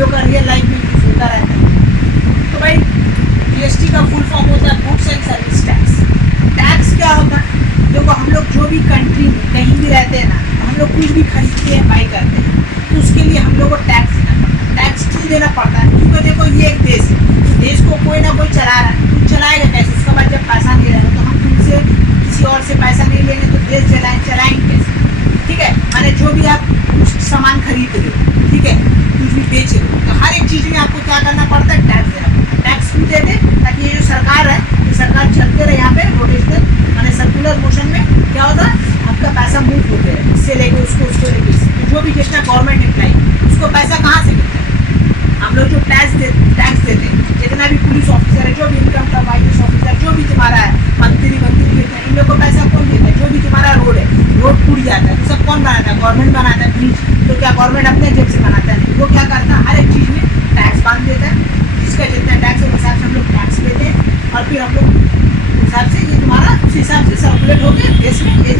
लोग का real life में यूज होता रहता है। तो भाई जीएसटी का फुल फॉर्म होता है goods and service tax. Tax क्या होता है? देखो हम लोग जो भी कंट्री में कहीं भी रहते हैं ना, तो हम लोग कुछ भी खरीदते हैं, बाई करते हैं, तो उसके लिए हम लोग को टैक्स देना पड़ता है। टैक्स क्यों देना पड़ता है? क्योंकि देखो ये एक देश है, देश को कोई ना कोई चला रहा है, कुछ चलाएगा कैसे? उसके बाद जब पैसा नहीं रहेगा तो हम तुमसे किसी और से पैसा नहीं लेंगे तो देश चलाएंगे कैसे? ठीक है, माने जो भी आप कुछ सामान खरीद रहे हो, ठीक है, कुछ भी बेच रहे हो, तो हर एक चीज़ में आपको क्या करना पड़ता है? टैक्स देना पड़ता है। टैक्स क्यों देते? ताकि ये जो सरकार है, ये सरकार चलते रहे यहाँ पे रोटेशनल माने सर्कुलर मोशन में। क्या होता है? आपका पैसा मूव होते हैं, इससे लेके उसको लेके इससे। तो जो भी जितना गवर्नमेंट एम्प्लॉई उसको पैसा कहाँ से मिलता है? हम लोग जो टैक्स देते हैं, जितना भी पुलिस ऑफिसर है, जो भी इनकम टैक्स वाइस ऑफिसर, जो भी तुम्हारा है, मंत्री देते हैं, इन लोग को पैसा कौन देता है? जो भी तुम्हारा रोड है, रोड टूट जाता है तो सब कौन बनाता है? गवर्नमेंट बनाता है ब्रिज। तो क्या गवर्नमेंट अपने जेब से बनाता है? नहीं, वो क्या करता है? हर एक चीज़ में टैक्स बांध देता है। जिसका जितना टैक्स है उस हिसाब से हम लोग टैक्स देते हैं, और फिर हम लोग उस हिसाब से ये तुम्हारा उस हिसाब से सर्कुलेट होकर देश में ये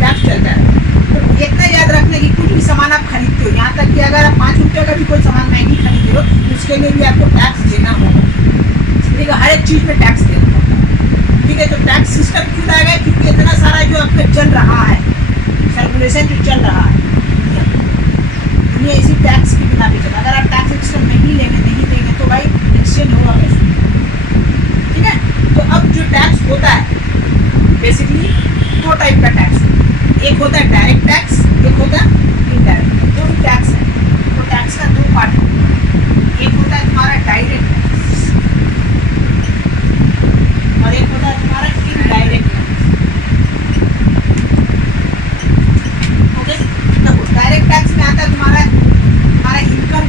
टैक्स चलता है। तो इतना याद रखने की कुछ भी सामान आप खरीदते हो, यहाँ तक कि अगर आप 5 रुपये का भी कोई सामान महंगी खरीदते हो तो उसके लिए भी आपको टैक्स देना होगा। ठीक है, हर एक चीज़ में टैक्स देना होगा। ठीक है, तो टैक्स सिस्टम क्यों लाएगा? क्योंकि इतना सारा जो आपका चल रहा है, सर्कुलेशन जो चल रहा है दुनिया इसी टैक्स की बिना पे चला। अगर आप टैक्स सिस्टम नहीं लेंगे तो भाई एक्सचेंज होगा कैसे? ठीक है, तो अब जो टैक्स होता है बेसिकली 2 टाइप का टैक्स है। एक होता है डायरेक्ट टैक्स, एक होता है इनडायरेक्ट। जो भी टैक्स है वो टैक्स का 2 पार्ट है। एक होता है तुम्हारा डायरेक्ट टैक्स और एक होता है तुम्हारा इनडायरेक्ट टैक्स। ओके, देखो डायरेक्ट टैक्स में आता है तुम्हारा इनकम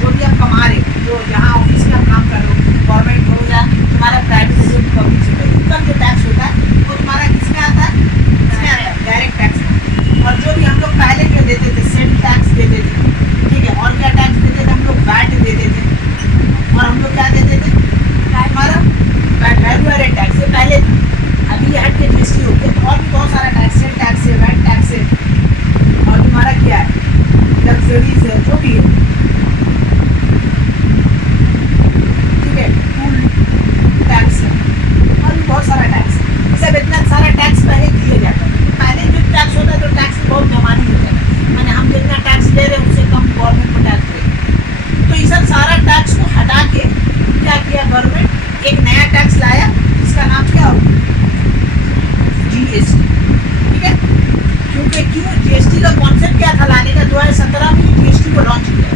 जो भी आप कमा रहे हो, जो यहाँ ऑफिस में आप काम कर रहे हो, गवर्नमेंट हो या तुम्हारा प्राइवेट जो पब्लिक सेक्टर, इनकम जो टैक्स होता है वो तुम्हारा किसमें आता है? इसमें आता है डायरेक्ट टैक्स। और जो भी हम लोग पहले क्या देते थे? सेल टैक्स देते थे। ठीक है, और क्या टैक्स देते थे? हम लोग वैट देते थे, और हम लोग क्या देते थे? हमारा वैल्यू एडेड टैक्स से पहले, अभी हट के जीएसटी हो गया, तो और भी बहुत सारा टैक्स है, टैक्स है, वैट टैक्स है, और तुम्हारा क्या है? लग्जरीज है, जो भी है। ठीक है, टूल टैक्स है, और भी बहुत सारा टैक्स है। सब इतना सारा टैक्स पहले दिए जाता है। तो पहले जो टैक्स होता है तो टैक्स बहुत जमानी होता है, माने हम जितना टैक्स ले रहे हैं उससे कम गवर्नमेंट को टैक्स दे रहे। तो ये सब सारा टैक्स को हटा के क्या किया गवर्नमेंट? एक नया टैक्स लाया जिसका नाम क्या होगा? जीएसटी। ठीक है, क्योंकि क्यों जीएसटी का कॉन्सेप्ट क्या था लाने का? 2017 में जीएसटी को लॉन्च किया।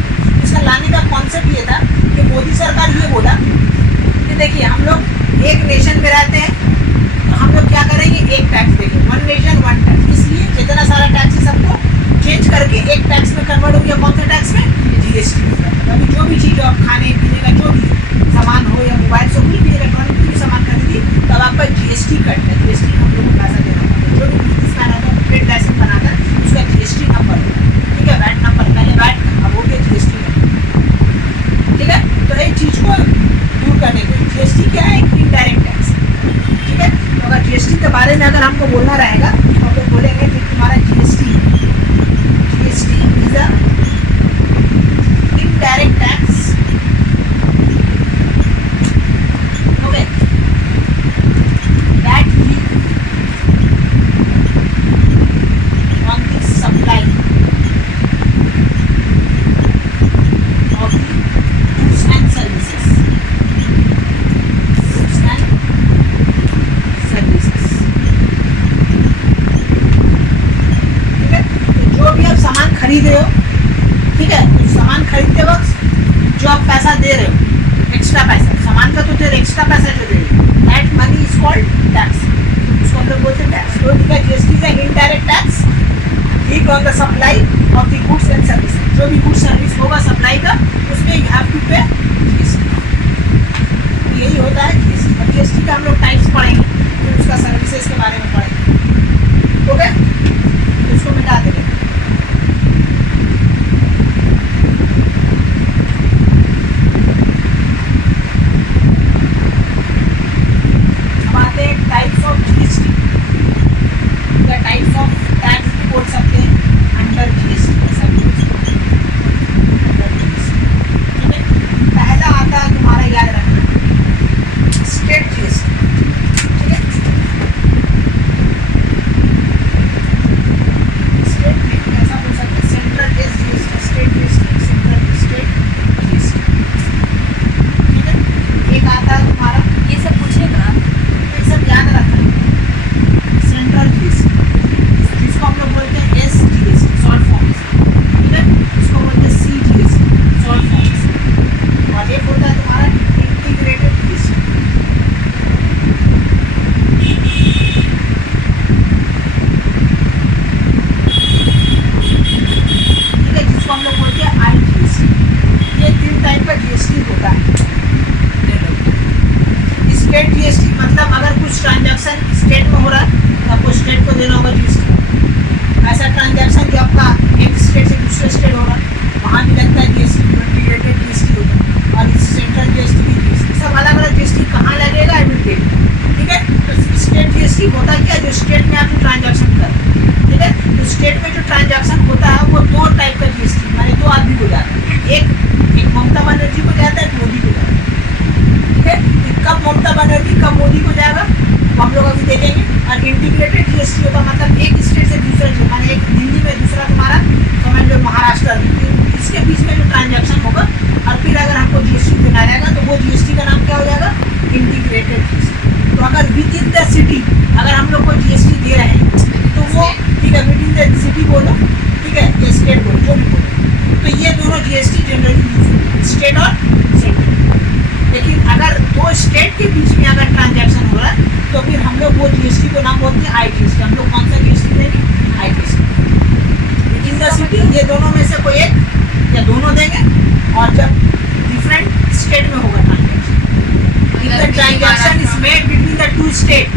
इसका लाने का कॉन्सेप्ट ये था कि मोदी सरकार ये बोला कि देखिए हम लोग एक नेशन में रहते हैं, तो हम लोग क्या करेंगे? एक टैक्स देंगे, 1 नेशन 1 टैक्स। इसलिए जितना सारा टैक्स है सबको चेंज करके एक टैक्स में कन्वर्ट हो गया। कौन सा टैक्स में? जीएसटी। अभी जो भी चीज़ आप खाने पीने का जो भी सामान हो या मोबाइल से कोई भी इलेक्ट्रॉनिक कोई भी सामान खरीदी तब आपका जीएसटी कट है। जीएसटी हम लोग को पैसा देना पड़ता है। जो भी बिजनेसमैन होता है ट्रेड लाइसेंस बनाता है उसका जीएसटी नंबर होता है। ठीक है, वैट नंबर, पहले वैट अब हो गया जीएसटी नंबर। ठीक है, तो एक चीज़ को दूर करने के लिए जीएसटी क्या है? Indirect tax. ठीक है, तो अगर जीएसटी के बारे में अगर हमको बोलना रहेगा तो हम लोग बोलेंगे कि तुम्हारा GST is a indirect tax. Okay, that we on the supply of goods and services। ठीक है, तो जो भी आप सामान खरीद रहे हो, ठीक है, तो सामान खरीदते वक्त जो आप पैसा दे रहे हो, एक्स्ट्रा पैसा, सामान का तो दे रहे, एक्स्ट्रा पैसा जो दे रहे हो, that money is called tax. उसको हम लोग बोलते हैं टैक्स। तो ठीक है, जीएसटी का इनडायरेक्ट टैक्स ठीक on the supply of the goods and service. जो भी गुड्स सर्विस होगा सप्लाई का उसमें यू हैव टू पे जीएसटी। यही होता है जीएसटी। और जीएसटी का हम लोग टाइप्स पढ़ेंगे, फिर उसका सर्विसेज के बारे में पढ़ेंगे। ओके, तो इसको मिटा देंगे। अब आते हैं टाइप्स ऑफ जीएसटी या टाइप्स ऑफ टैक्स भी बोल सकते हैं अंडर जीएसटी। ऐसा भी बोल सकते हैं अंडर जीएसटी। ठीक है, जीएसटी होता है। स्टेट जीएसटी मतलब अगर कुछ ट्रांजैक्शन स्टेट में हो रहा है तो आपको स्टेट को देना होगा जीएसटी। ऐसा ट्रांजैक्शन जो आपका एक स्टेट से दूसरे स्टेट हो रहा है वहाँ भी लगता है जीएसटी, इंटीग्रेटेड जीएसटी होता है। और सेंट्रल जीएसटी की जीएसटी सब अलग अलग जीएसटी कहाँ लगेगा आई विल टेल। ठीक है, तो स्टेट जीएसटी होता क्या, जो स्टेट में आप ट्रांजैक्शन कर, ठीक है, तो स्टेट में जो ट्रांजैक्शन होता है वो दो टाइप का जीएसटी माने दो आदमी को जाता है, एक ममता बनर्जी को जाता है, एक मोदी को जाता है। ठीक है, कब ममता बनर्जी कब मोदी को जाएगा तो हम लोग अभी देखेंगे। और इंटीग्रेटेड जीएसटी होता मतलब एक स्टेट से दूसरे स्टेट माने एक दिल्ली में दूसरा तुम्हारा समझ लो महाराष्ट्र में, इसके बीच में जो ट्रांजैक्शन होगा और फिर अगर हमको जीएसटी देना रहेगा तो वो जीएसटी का नाम क्या हो जाएगा, इंटीग्रेटेड जीएसटी। तो अगर विद इन द सिटी अगर हम लोग को जीएसटी दे रहे हैं तो वो ठीक है, विद इन द सिटी बोलो, ठीक है, या स्टेट बोलो, जो भी बोलो, तो ये दोनों जीएसटी जनरली यूज होते हैं, स्टेट और सेंट्रल। लेकिन अगर दो स्टेट के बीच में अगर ट्रांजैक्शन हो रहा है तो फिर हम लोग वो जीएसटी को नाम बोलते हैं आईजीएसटी। हम लोग कौन सा जीएसटी देंगे, IGST. With in the city ये दोनों में से कोई एक या दोनों देंगे। और जब डिफरेंट स्टेट में होगा transaction, if the transaction is made between the two states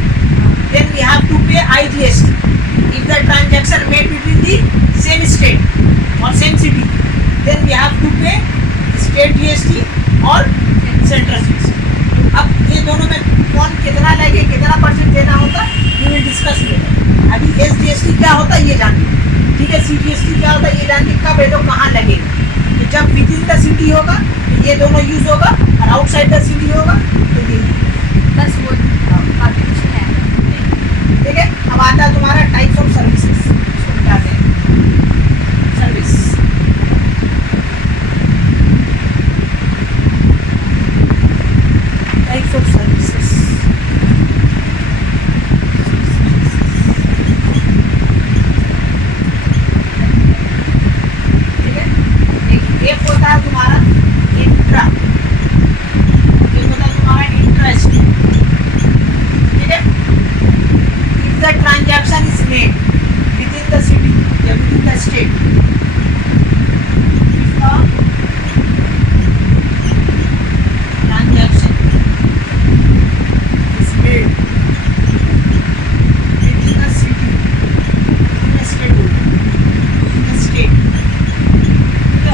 then we have to pay IGST. If the transaction made between the same state or same city then we have to pay state GST और central GST. अब ये दोनों में कौन कितना लगे, कितना percent देना होगा, we will discuss later. अभी SGST क्या होता है ये जानिए, ठीक है, CGST क्या होता है ये जानिए, कब ये लोग कहाँ लगेगा। तो जब विद इन द सिटी होगा तो ये दोनों यूज होगा और आउटसाइड द सिटी होगा तो ये बस वो बाकी कुछ नहीं आएगा। ठीक है। अब आता है तुम्हारा टाइप्स ऑफ सर्विसेज, इसको बताते हैं। सर्विस टाइप्स ऑफ सर्विसेज, ठीक है। एक होता है तुम्हारा इंट्रा, एक होता है तुम्हारा इंटरेस्ट, ठीक है। If the transaction is made within the city या within the state, if the transaction is made within the city, in the state, in the state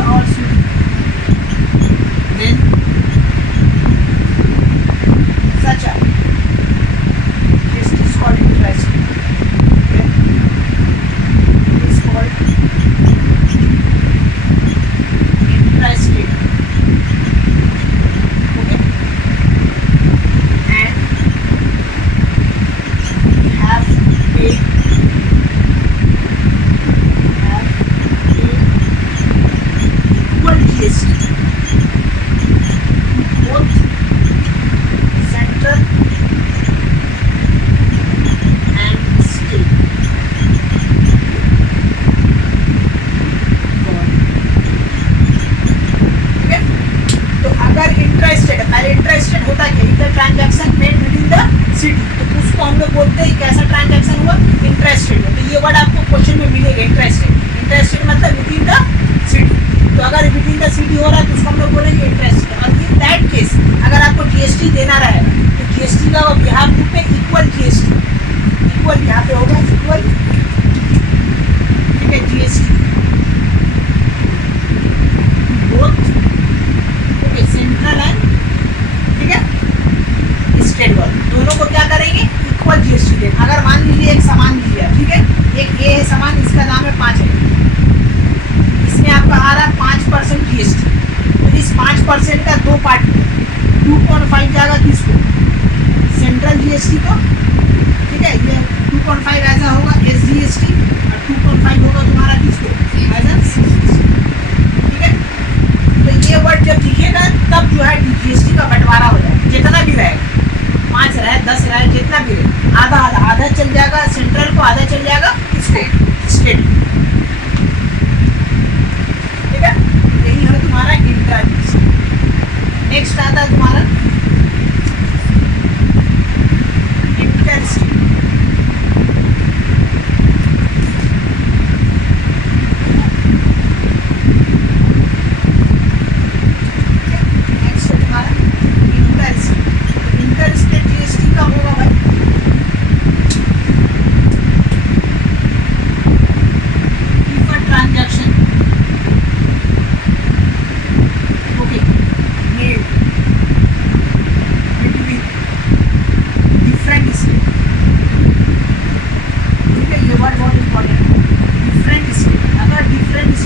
और city, then such a this is called interest. Okay, it is called interest rate. Okay, and we have to pay equal GST both central and state ठीक है। तो अगर interested, पहले interested होता क्या, इधर transaction made within the city तो उसको हम लोग बोलते हैं कैसा ट्रांजैक्शन हुआ, इंटरेस्टेड। तो ये वर्ड आपको क्वेश्चन में मिलेगा, इंटरेस्टेड। इंटरेस्टेड मतलब विद इन द सिटी, तो अगर विद इन द सिटी हो रहा है तो उसको हम लोग बोलेंगे इंटरेस्ट। और इन दैट केस अगर आपको जीएसटी देना रहेगा तो जीएसटी का वो यहाँ पे इक्वल जीएसटी, इक्वल यहाँ पे होगा इक्वल, ठीक है, GST both, okay, central and, ठीक है, स्टेट वाले दोनों को क्या करेंगे, इक्वल जीएसटी देंगे। अगर मान लीजिए एक सामान लीजिए, ठीक है, एक ये है सामान, इसका दाम है 5 है, इसमें आपका आ रहा है 5% जीएसटी। तो इस 5% का दो पार्ट 2.5 जाएगा किसको, सेंट्रल जीएसटी को, ठीक है, ये 2.5 ऐसा होगा SGST और 2.5 होगा तुम्हारा किसको, ठीक है। तो ये वर्ड जब दिखेगा तब जो है जीएसटी का बंटवारा हो जाएगा, जितना भी रहेगा, 5 रहे 10 रहे जितना भी रहे, आधा आधा आधा चल जाएगा सेंट्रल को, आधा चल जाएगा किसको, स्टेट। यही है तुम्हारा इंट्रा जीएसटी। नेक्स्ट आता है तुम्हारा इंटर स्टेट।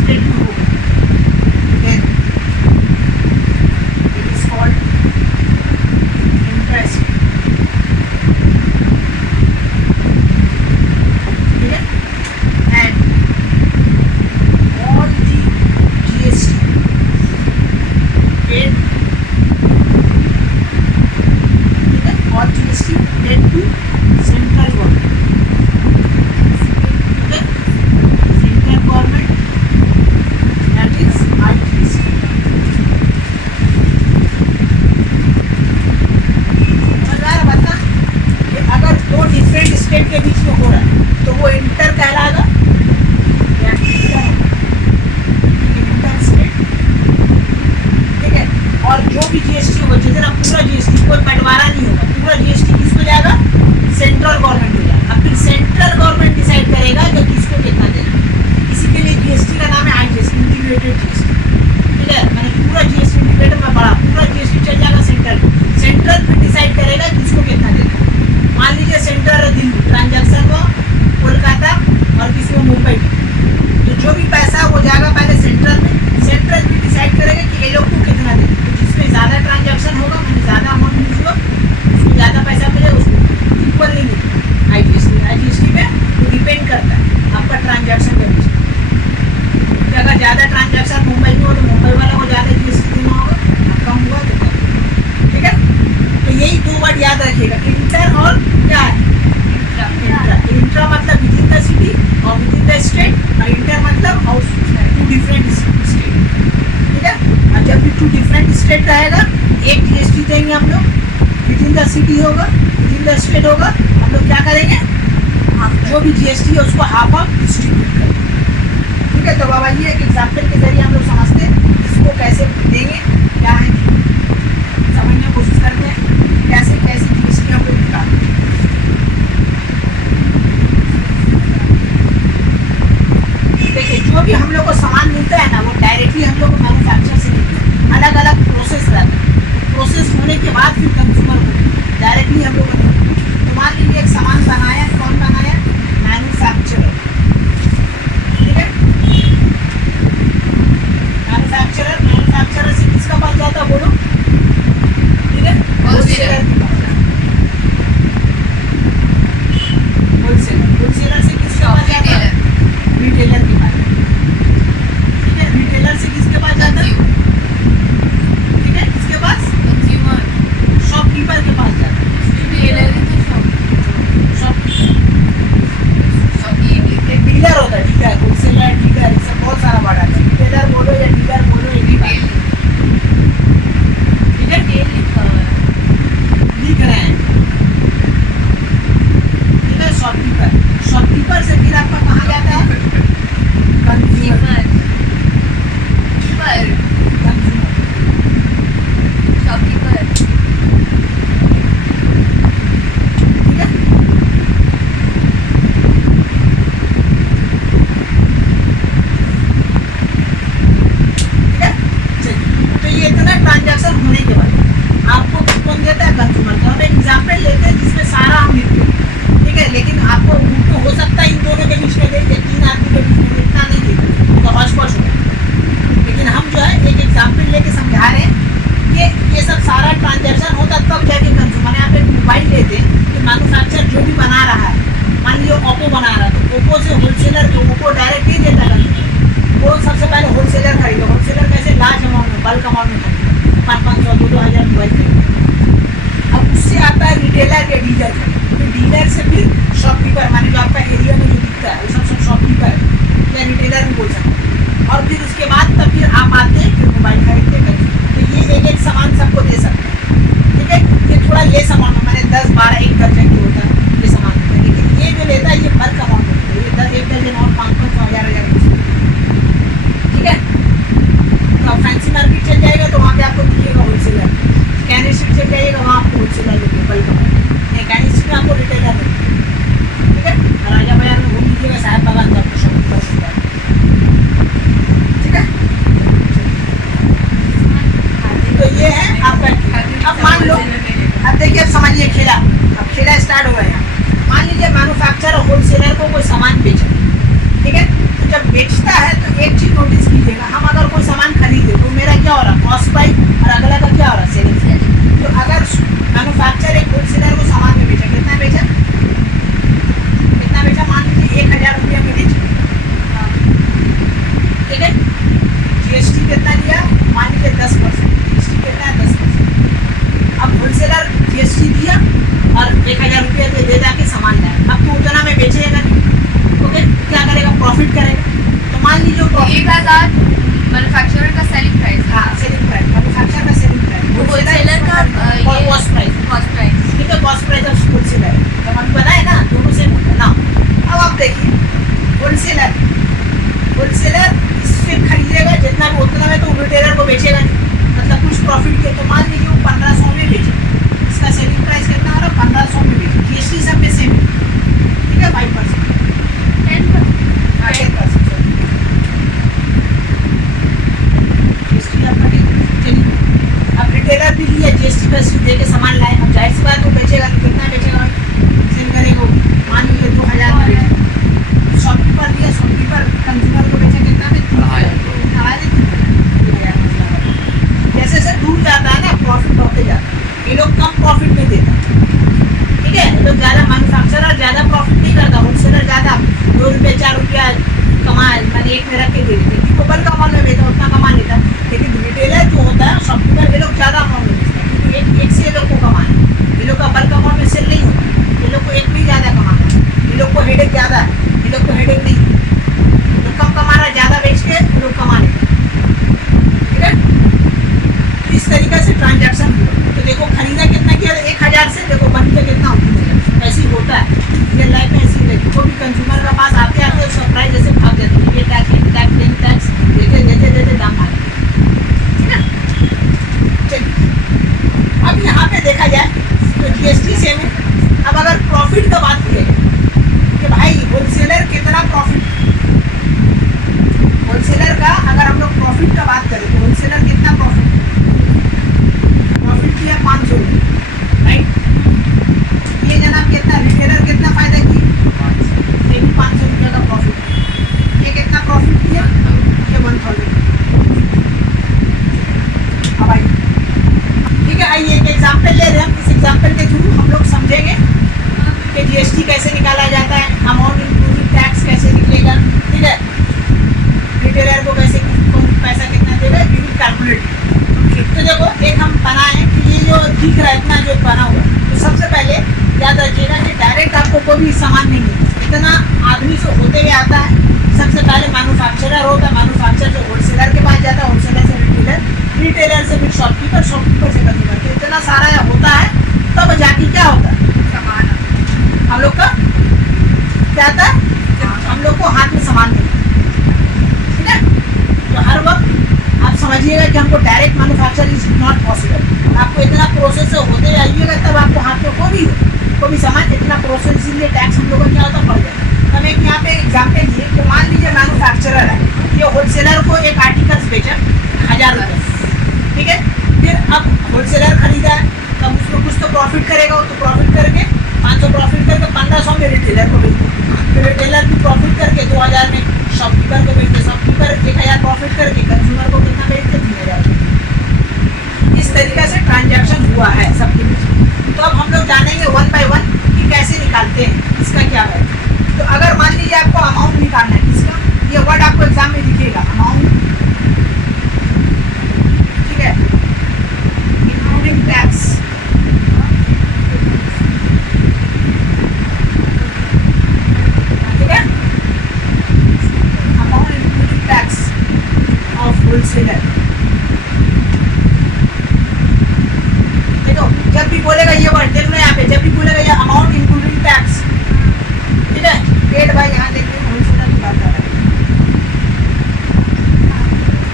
स्टेट में हो then it is called interest. ठीक है, and all the GST paid, ठीक है, all GST paid to central government. Okay, central government, that is IGST. समझ में आ रहा बात ना? कि अगर दो डिफरेंट स्टेट के बीच में हो रहा है तो वो इंटर कहलाएगा या इंटर स्टेट, ठीक है। और जो भी जीएसटी होगा, जैसे ना पूरा जीएसटी, कोई बंटवारा नहीं होगा, पूरा जीएसटी किसको जाएगा? सेंट्रल गवर्नमेंट को जाएगा। अब फिर सेंट्रल गवर्नमेंट डिसाइड करेगा कि किसको कितना देना। इसी के लिए जीएसटी का नाम है आईजीएसटी, इंटीग्रेटेड जीएसटी, ठीक है। मैंने पूरा जीएसटी इंटीग्रेटेड में पढ़ा, पूरा जीएसटी चल जाएगा सेंट्रल, सेंट्रल फिर डिसाइड करेगा किसको कितना देना। मान लीजिए सेंटर है दिल्ली, ट्रांजैक्शन हुआ कोलकाता और किसको मुंबई, तो जो भी पैसा है वो जाएगा पहले सेंट्रल में, सेंट्रल भी डिसाइड करेगा कि ये लोग को कितना देना। तो जिसमें ज़्यादा ट्रांजैक्शन होगा, मैंने ज़्यादा अमाउंट यूज हुआ, उसको ज़्यादा पैसा मिले, उसको इक्वल नहीं मिलेगा। आईजीएसटी में तो डिपेंड करता है आपका ट्रांजैक्शन के बीच में। तो अगर ज़्यादा ट्रांजैक्शन मुंबई में हो तो मुंबई वाला को ज़्यादा जीएसटी देना होगा, और कम हुआ तो कम, ठीक है। तो यही दो वर्ड याद रखिएगा, इंटर और क्या है? इंट्रा। इंट्रा मतलब विद इन द सिटी और विद इन द स्टेट, और इंटर मतलब आउट टू डिफरेंट स्टेट, ठीक है। और जब भी टू डिफरेंट स्टेट रहेगा, एक जीएसटी देंगे हम लोग, विद इन द सिटी होगा, विद इन द स्टेट होगा, हम लोग क्या करेंगे? जो भी जीएसटी है उसको हाफ हाफ डिस्ट्रीब्यूट करेंगे, ठीक है। तो बाबा ये एक एग्जाम्पल के जरिए हम लोग समझते हैं इसको कैसे देंगे, क्या है समझने की कोशिश करते हैं, कैसे कैसे जीएसटी हम लोग निकालते हैं। देखिए, जो भी हम लोग को सामान मिलता है ना, वो डायरेक्टली हम लोग को मैन्युफैक्चर से मिलता है, अलग अलग प्रोसेस रहता है, प्रोसेस होने के बाद फिर कंज्यूमर को डायरेक्टली हम लोग को। तो मान लीजिए एक सामान बनाया, कौन बनाया? मैन्युफैक्चरर, ठीक है। मैन्युफैक्चरर से किसका पास जाता है बोलो, ठीक है? होलसेलर के पास जाता है। होलसेलर से किसके पास जाता है? रिटेलर के पास, ठीक है। रिटेलर से किसके पास जाता है? ठीक है, किसके पास? शॉपकीपर के पास जाता है। एक डीलर होता है, डीलर, होलसेलर, डीलर, इससे बहुत सारा वर्ड आता है। रिटेलर बोलो या डीलर बोलो, एक ही बात, ठीक है। लिख रहे हैं, ठीक है। शॉपकीपर, शॉपकीपर से फिर आपका कहाँ जाता है? कंज्यूमर, शॉपकीपर, ठीक है। ठीक है, चलिए। तो ये इतना ट्रांजैक्शन होने के बाद आपको कौन देता है? कंज्यूमर। तो हम एक एग्जाम्पल लेते हैं जिसमें सारा हम लिखते हैं, ठीक है। लेकिन आपको तो हो सकता है इन दोनों के बीच में दे, या तीन आदमी के बीच में दे, इतना नहीं देता तो हौच पौच होगा। लेकिन हम जो है प्रॉफिट करेगा। तो मान लीजिए प्रॉफिट 1000 मैन्युफैक्चरर का सेलिंग प्राइस, हाँ सेलिंग प्राइस, मैन्युफैक्चर का सेलिंग प्राइस, होलसेलर का कॉस्ट प्राइस, कॉस्ट प्राइस। ठीक है, कॉस्ट प्राइस ऑफ होलसेलर। जब हम बताए ना दोनों से ना। अब आप देखिए होलसेलर इससे खरीदेगा जितना भी उतना में, तो रिटेलर को बेचेगा नहीं, मतलब कुछ प्रॉफिट के। तो मान लीजिए वो 1500 में बेचे, इसका सेलिंग प्राइस कितना हो रहा है, 1500 में बेचे, जीएसटी सब में सेम, ठीक है, 5%, 10% जीएसटी आपका चलिए। अब रिटेलर भी लिया जीएसटी फैसिलिटी दे के सामान लाए, अब जाहिर सी बात वो बेचेगा, तो कितना बेचेगा भाई, सेल करेगा, मान लीजिए 2000 में बेचे, शॉपकीपर लिया, शॉपकीपर कंज्यूमर को बेचे कितना में, 2000। जैसे जैसे दूर जाता है ना प्रॉफिट बढ़ते जाता है, ये लोग कम प्रॉफिट में देता है, ठीक है, ये लोग ज़्यादा, मैन्युफैक्चरर ज़्यादा प्रॉफिट नहीं करता, होलसेलर ज़्यादा 2 रुपये 4 रुपया कमा, मैंने एक में रख के दे देते, जिसको बल्क अमाउंट में बेचा उतना कमा लेता। लेकिन रिटेलर जो होता है शॉपकीपर, ये लोग ज़्यादा अमाउंट में बेचता है, क्योंकि एक से ये लोग को कमाना, ये लोग का बल्क अमाउंट में सेल नहीं होता, ये लोग को एक में ही ज़्यादा कमाना है, ये लोग को हेडेक ज़्यादा है, ये लोग को हेडेक नहीं, ये लोग कम कमा रहा है, ज़्यादा बेच के ये लोग कमा लेते, ठीक है। तो इस तरीके से ट्रांजैक्शन हुआ। तो देखो खरीदा कितना किया, 1000 से देखो बन के कितना होता है, ऐसे ही होता है ये लाइफ में, ऐसी है। कोई भी कंज्यूमर का पास आते आते सरप्राइज जैसे भाग जाते हैं, ये टैक्स देते दाम भाग, ठीक है। चलिए अब यहाँ पे देखा जाए तो जीएसटी से में, अब अगर प्रॉफिट का बात की जाए कि भाई होलसेलर कितना प्रॉफिट, होलसेलर का अगर हम लोग प्रॉफिट का बात करें तो होलसेलर कितना प्रॉफिट किया, 500 रुपये, राइट। ये जनाब कितना, रिटेलर कितना फायदा किया, ये भी 500 रुपये का प्रॉफिट, ये कितना प्रॉफिट किया, ये 1000। अब आइए, ठीक है, आइए एक एग्जाम्पल ले रहे हैं हम, इस एग्जाम्पल के थ्रू हम लोग समझेंगे कि जीएसटी कैसे निकाला जाता है, अमाउंट इंक्लूडिंग टैक्स कैसे निकलेगा, ठीक है, रिटेलर को कैसे पैसा कितना देगा, वी विल कैलकुलेट। तो देखो एक हम बनाए कि ये जो दिख रहा है इतना जो बना हुआ, तो सबसे पहले याद रखिएगा कि डायरेक्ट आपको कोई भी सामान नहीं है, इतना आदमी से होते हुए आता है। सबसे पहले मैन्युफैक्चरर होता है, मैन्युफैक्चरर से होलसेलर के पास जाता है, होलसेलर से रिटेलर, रिटेलर से फिर शॉपकीपर, शॉपकीपर से कंज्यूमर, तो इतना सारा होता है, तब जाके क्या होता है, सामान हम लोग का क्या आता है, हम लोग को हाथ में सामान मिलता है, ठीक है। तो हर वक्त आप समझिएगा कि हमको direct manufacture is not possible, आपको इतना प्रोसेस से होते आइएगा तब आपको हाथ में को भी सामान, इतना प्रोसेस, इसलिए टैक्स हम लोग का क्या होता पड़ जाए। हम एक यहाँ पे एग्जाम्पल दिए कि मान लीजिए मैन्युफैक्चरर है, ये होलसेलर को एक आर्टिकल्स बेचा 1000 रुपये, ठीक है, फिर अब होलसेलर खरीदा है, तब उसमें कुछ तो प्रॉफिट करेगा, वो तो प्रॉफिट करके 500 प्रॉफिट करके 1500 में रिटेलर को बेचते, फिर रिटेलर भी प्रॉफिट करके 2000 में शॉपकीपर को बेचते, शॉपकीपर 1000 प्रॉफिट करके कंज्यूमर को कितना बेचते, 3000। इस तरीके से ट्रांजैक्शन हुआ है सबके बीच। तो अब हम लोग जानेंगे 1 बाय 1 कि कैसे निकालते हैं, इसका क्या है। तो अगर मान लीजिए आपको अमाउंट निकालना है, इसका ये वर्ड आपको एग्जाम में दिखेगा, अमाउंट, ठीक है, इंक्लूडिंग टैक्स, ठीक है, amount including tax of wholesaler. देखो जब भी बोलेगा ये वर्ड, देख लो यहाँ पे, जब भी बोलेगा ये अमाउंट इंक्लूडिंग टैक्स, ठीक है, पेड बाय, यहाँ देखिए होलसेलर की बात कर रहा है,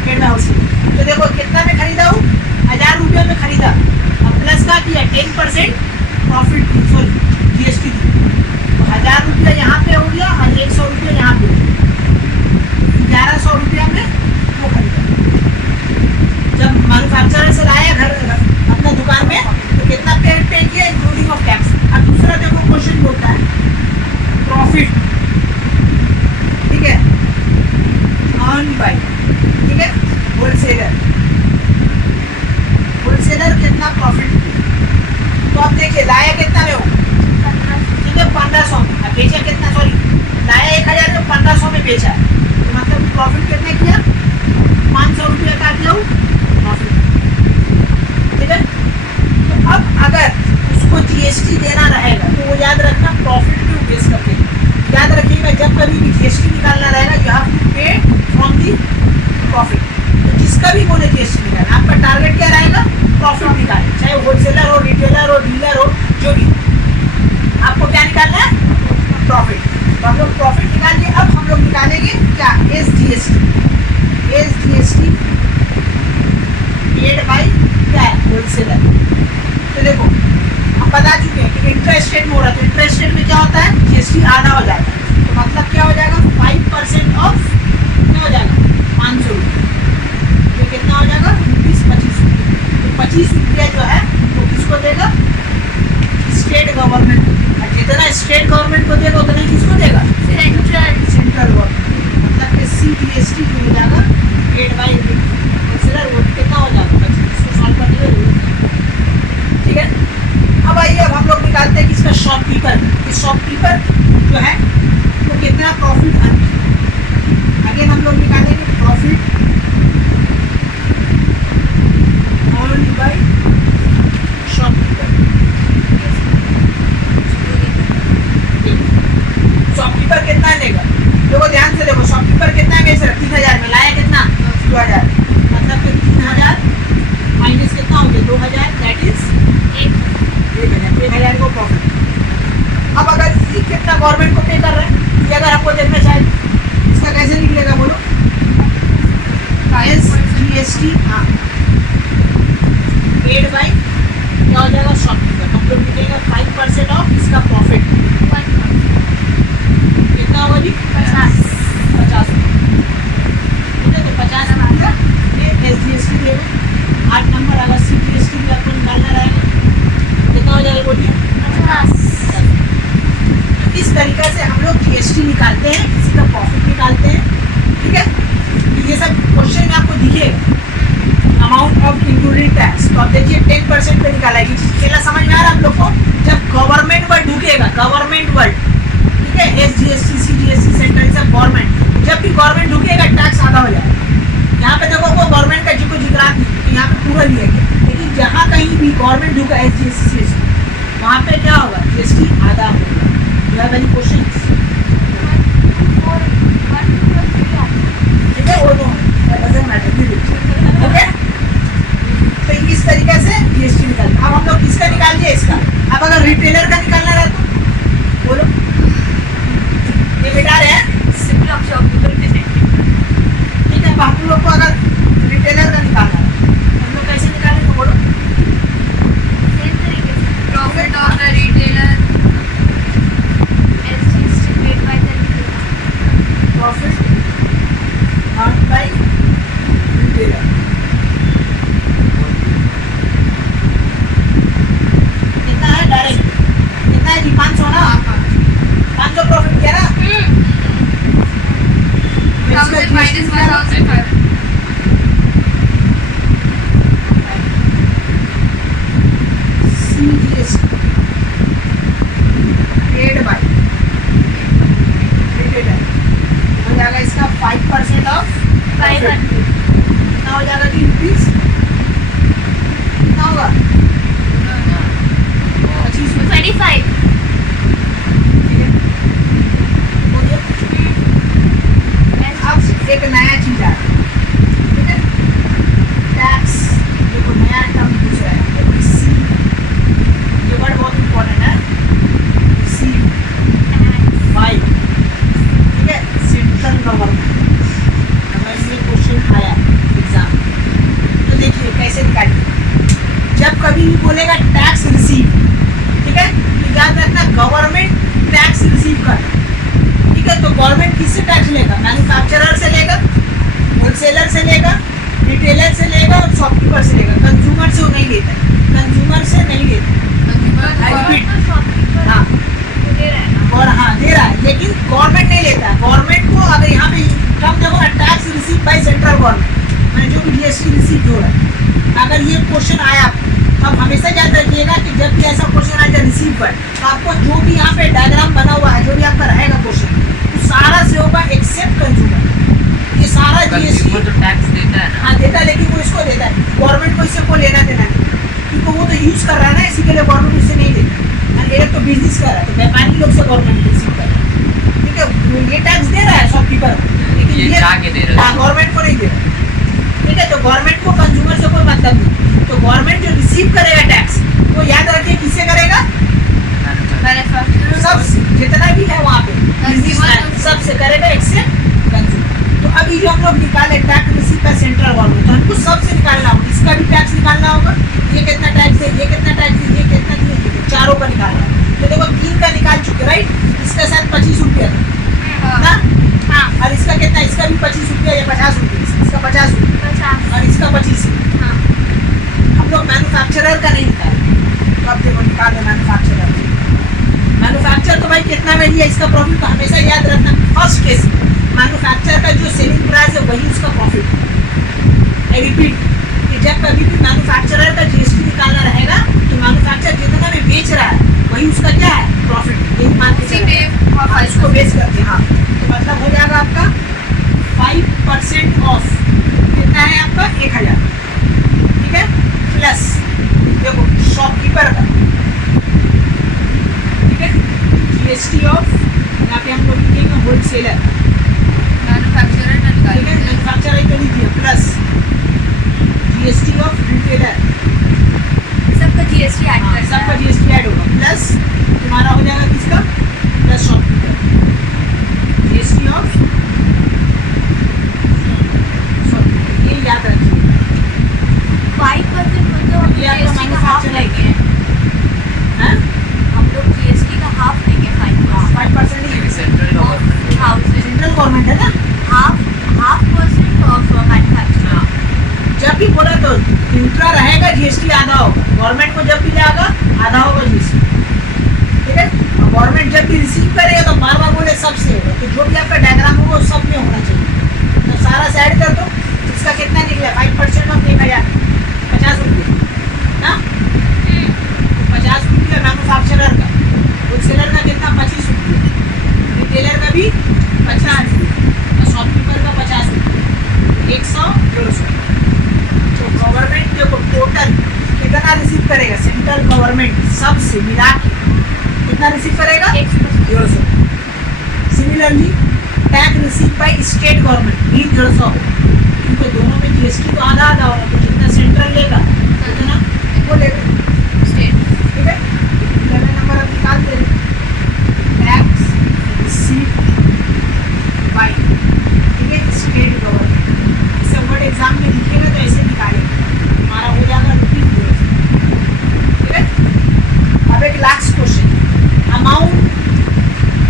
पेड बाय होलसेलर। तो देखो कितना में खरीदा हूँ, 1000 रुपये में खरीदा, अब प्लस का किया 10% प्रॉफिट, सॉरी जीएसटी दी, तो 1000 रुपया यहाँ पे हो गया और 100 रुपया यहाँ पे, 1100 रुपया में वो खरीदा। जब मैन्युफैक्चरर से लाया घर अपना दुकान में, तो कितना पे किया इंक्लूडिंग ऑफ टैक्स। अब दूसरा देखो क्वेश्चन बोलता है प्रॉफिट, ठीक है, अर्न बाय, ठीक है, होलसेलर, होलसेलर कितना प्रॉफिट, तो अब देखिए लाया कितना में हो, ठीक है, 1500 में, अब बेचा कितना, सॉरी लाया 1000 में, 1500 में बेचा, तो मतलब प्रॉफिट कितने किया, 500 रुपया का किया प्रॉफिट, ठीक है। तो अब अगर उसको जीएसटी देना रहेगा तो वो याद रखना प्रॉफिट टू बेस करके, याद रखिएगा जब कभी भी जीएसटी निकालना रहेगा, यू जीएसटी प्रॉफिट। तो जिसका भी बोले जीएसटी निकालना, आपका टारगेट क्या रहेगा? प्रॉफिट निकालना, चाहे होलसेलर हो, रिटेलर हो, डीलर हो, जो भी, आपको क्या निकालना है? प्रॉफिट। तो हम लोग प्रॉफिट निकाल लिए। अब हम लोग निकालेंगे क्या? एस जीएसटी पेड बाई क्या है? होलसेलर। तो देखो हम बता चुके हैं कि इंटरेस्ट रेट में हो रहा है, तो इंटरेस्ट रेट में क्या होता है? जीएसटी आधा हो जाता है। तो मतलब क्या हो जाएगा? 5% ऑफ क्या हो जाएगा? 500 रुपये। ये कितना हो जाएगा? 25 रुपये। तो 25 रुपया जो है वो किसको देगा? स्टेट गवर्नमेंट को। और जितना स्टेट गवर्नमेंट को देगा उतना ही किसको देगा? Central government. मतलब कि CGST जो हो जाएगा पेड बाई होलसेलर, वो कितना हो जाएगा? 25। इसको सॉल्व करने की जरूरत नहीं, ठीक है। अब आइए, अब हम लोग निकालते हैं किसका? शॉपकीपर। कि शॉपकीपर जो है वो कितना प्रॉफिट अर्न किया। अगेन हम लोग निकालेंगे profit earn by shopkeeper. Shopkeeper कितना लेगा? देखो ध्यान से देखो, शॉपकीपर कितना बेच रहा है? 3000 में। लाया कितना? 2000। मतलब कि 3000 माइनस कितना हो गया? 2000, दैट इज 1000 को प्रॉफिट। अब अगर ये कितना गवर्नमेंट को पे कर रहा है, ये अगर आपको देखना चाहे, इसका कैसे निकलेगा बोलो? SGST पेड बाई क्या हो जाएगा? शॉपकीपर। हम लोग निकलेगा 5% ऑफ इसका प्रॉफिट। कितना होगा जी? 50 रुपये। ठीक है, तो 50 रुपया ये SGST देगा। 8 नंबर अगर CGST भी आपको निकालना रहेगा, कितना हो जाएगा बोलिए? 50। इस तरीके से हम लोग जीएसटी निकालते हैं, किसी का प्रॉफिट निकालते हैं, ठीक है। तो ये सब क्वेश्चन में आपको दिखेगा। अमाउंट ऑफ इंक्लूडेड टैक्स, तो आप देखिए 10% पे निकाला है। खेला समझ में आ रहा है आप लोग को? जब गवर्नमेंट वर्ड ढूंढेगा, गवर्नमेंट वर्ड, ठीक है, SGST CGST सेंट्रल सब गवर्नमेंट, जब भी गवर्नमेंट ढूंढेगा टैक्स आधा हो जाएगा। यहाँ पे देखो वो गवर्नमेंट का जिक्र जिक्रात नहीं, तो यहाँ पे पूरा लिया गया। लेकिन जहाँ कहीं भी गवर्नमेंट ढूंढा SGST CGST, वहाँ पे क्या होगा? जीएसटी आधा होगा। You have any questions? ठीक है, वो तो डजंट मैटर, ओके। तो इस तरीके से जीएसटी निकालना। अब हम लोग किसका निकाल दिया? इसका। अब अगर रिटेलर का निकालना रहा तो बोलो, ये मिटा रहे हैं, ठीक है। अब हम लोग को अगर रिटेलर का निकालना है, हम लोग कैसे निकालेंगे तो बोलो? Profit of the retailer SGST paid by the retailer। Profit earn by retailer. कितना है डायरेक्ट? कितना है जी? 500 ना? 500 प्रॉफिट किया ना? minus 1500। CGST paid by retailer हो जाएगा इसका 5% ऑफ 500। कितना हो जाएगा जी? रुपीज कितना होगा? 25। 25। ठीक है, बोलिए। अब एक नया चीज आ रहा है, ठीक है, टैक्स। देखो नया टर्म पूछ रहा है, ये वर्ड बहुत इंपॉर्टेंट है। रिसीव बाय, ठीक है, सेंट्रल गवर्नमेंट। अगर ये क्वेश्चन आया एग्जाम, तो देखिए कैसे निकालिए। जब कभी भी बोलेगा टैक्स रिसीव, ठीक है, तो याद रखना गवर्नमेंट टैक्स रिसीव कर, ठीक है। तो गवर्नमेंट किससे टैक्स लेगा? मैन्युफैक्चरर से लेगा, होलसेलर से लेगा, रिटेलर से लेगा और शॉपकीपर से लेगा। कंज्यूमर से वो नहीं लेता, कंज्यूमर से नहीं लेता। हाँ, और हाँ दे रहा है, लेकिन गवर्नमेंट नहीं लेता है। गवर्नमेंट को अगर यहाँ पे कम देखो ना, tax receive by central government, मैंने जो भी जीएसटी रिसीव हो रहा है। अगर ये क्वेश्चन आया तो आप हमेशा याद रखिएगा कि जब भी ऐसा क्वेश्चन आएगा रिसीव पर, तो आपको जो भी यहाँ पे डायग्राम बना हुआ है, जो भी आपका रहेगा क्वेश्चन, तो सारा से होगा एक्सेप्ट कंज्यूमर। ये सारा जीएसटी तो टैक्स देता है ना? हाँ देता है, लेकिन वो इसको देता है। गवर्नमेंट को इससे कोई लेना देना नहीं, क्योंकि वो तो यूज कर रहा है ना, इसी के लिए गवर्नमेंट इससे नहीं देता। ये तो बिजनेस कर रहा है, तो व्यापारी लोग से गवर्नमेंट रिसीव कर रहा है, ठीक है। ये टैक्स दे रहा है शॉपकीपर, लेकिन लेकिन ये जाके दे रहे हो। गवर्नमेंट को नहीं दे रहा। ठीक है, तो गवर्नमेंट को कंज्यूमर से कोई मतलब नहीं। तो गवर्नमेंट जो रिसीव करेगा टैक्स वो याद रखिए किससे करेगा, मैन्युफैक्चरर सब जितना भी है वहाँ पे Consumer सबसे करेगा एक्सेप्ट कंज्यूमर। तो अभी जो हम लोग निकाले टैक्स रिसीव का सेंट्रल गवर्नमेंट, तो हमको सबसे निकालना होगा, इसका भी टैक्स निकालना होगा, ये कितना टैक्स है, ये कितना टैक्स है, ये कितना दिया, ये चारों का निकालना है। तो देखो 3 का निकाल चुके राइट, इसका शायद 25 रुपया था ना, हाँ और इसका कितना, इसका भी 25 रुपया या 50 रुपया, इसका 50 रुपया 50 और इसका 25 है। हाँ हम लोग मैन्युफैक्चरर का नहीं निकाले, तो अब देखो निकाल दे मैन्युफैक्चरर। मैन्युफैक्चर तो भाई कितना में लिया, इसका प्रॉफिट तो हमेशा याद रखना, फर्स्ट केस मैन्युफैक्चर का जो सेलिंग प्राइस है वही उसका प्रॉफिट है। आई रिपीट कि जब कभी भी मैन्युफैक्चरर का जीएसटी निकालना रहेगा तो मैन्युफैक्चर जितना में बेच रहा है वही उसका क्या है प्रॉफिट, यही मान के उसी चलना है। पे और हाँ, इसको बेच करके, हाँ तो मतलब हो जाएगा आपका 5% ऑफ, कितना है आपका 1000, ठीक है, प्लस देखो शॉपकीपर का, ठीक है, जीएसटी ऑफ, यहाँ पे हम लोग लिखेंगे होलसेलर, मैन्युफैक्चरर ने ठीक है, निकाली मैन्युफैक्चरर को लिख दिया, प्लस जीएसटी ऑफ रिटेलर, सबका जीएसटी ऐड हाँ, करना सबका है। जीएसटी ऐड होगा, प्लस तुम्हारा हो जाएगा किसका, प्लस शॉपकीपर, जीएसटी ऑफ, ये याद रखिए 5% मतलब ये आपका जीएसटी का हाफ manufacturer लेंगे, हैं, हम लोग जीएसटी का हाफ लेंगे 5%। 5% ही है, central government house central government है ना। Half percent of manufacturer. हाँ, जब भी बोला तो इंट्रा रहेगा, जीएसटी आधा होगा, गवर्नमेंट को जब भी जाएगा आधा होगा जीएसटी, ठीक है। गवर्नमेंट जब भी रिसीव करेगा तो बार बार बोले सबसे होगा, तो जो भी आपका डायग्राम होगा वो सब में होना चाहिए। तो सारा साइड कर दो, इसका कितना निकला 5% ऑफ 1000, 50 रुपये ना, 50 रुपये मैन्युफैक्चरर का, होलसेलर का कितना 25 रुपये, रिटेलर का भी 50 रुपये और शॉपकीपर का 50 रुपये, 100 150। तो गवर्नमेंट जो टोटल कितना रिसीव करेगा, सेंट्रल गवर्नमेंट सबसे मिला के कितना रिसीव करेगा 150। Similarly tax receive by state government भी 150 हो, क्योंकि दोनों में जीएसटी तो आधा आधा होगा, तो जितना सेंट्रल लेगा उतना वो लेगा स्टेट। ठीक है। 11 नंबर अब निकालते हैं, टैक्स रिसीव बाय, ठीक है, स्टेट गवर्नमेंट। इसे वर्ड एग्जाम में लिखेगा तो ऐसे निकालेगा, हमारा हो जाएगा रुपीज, ठीक है। अब एक last question, amount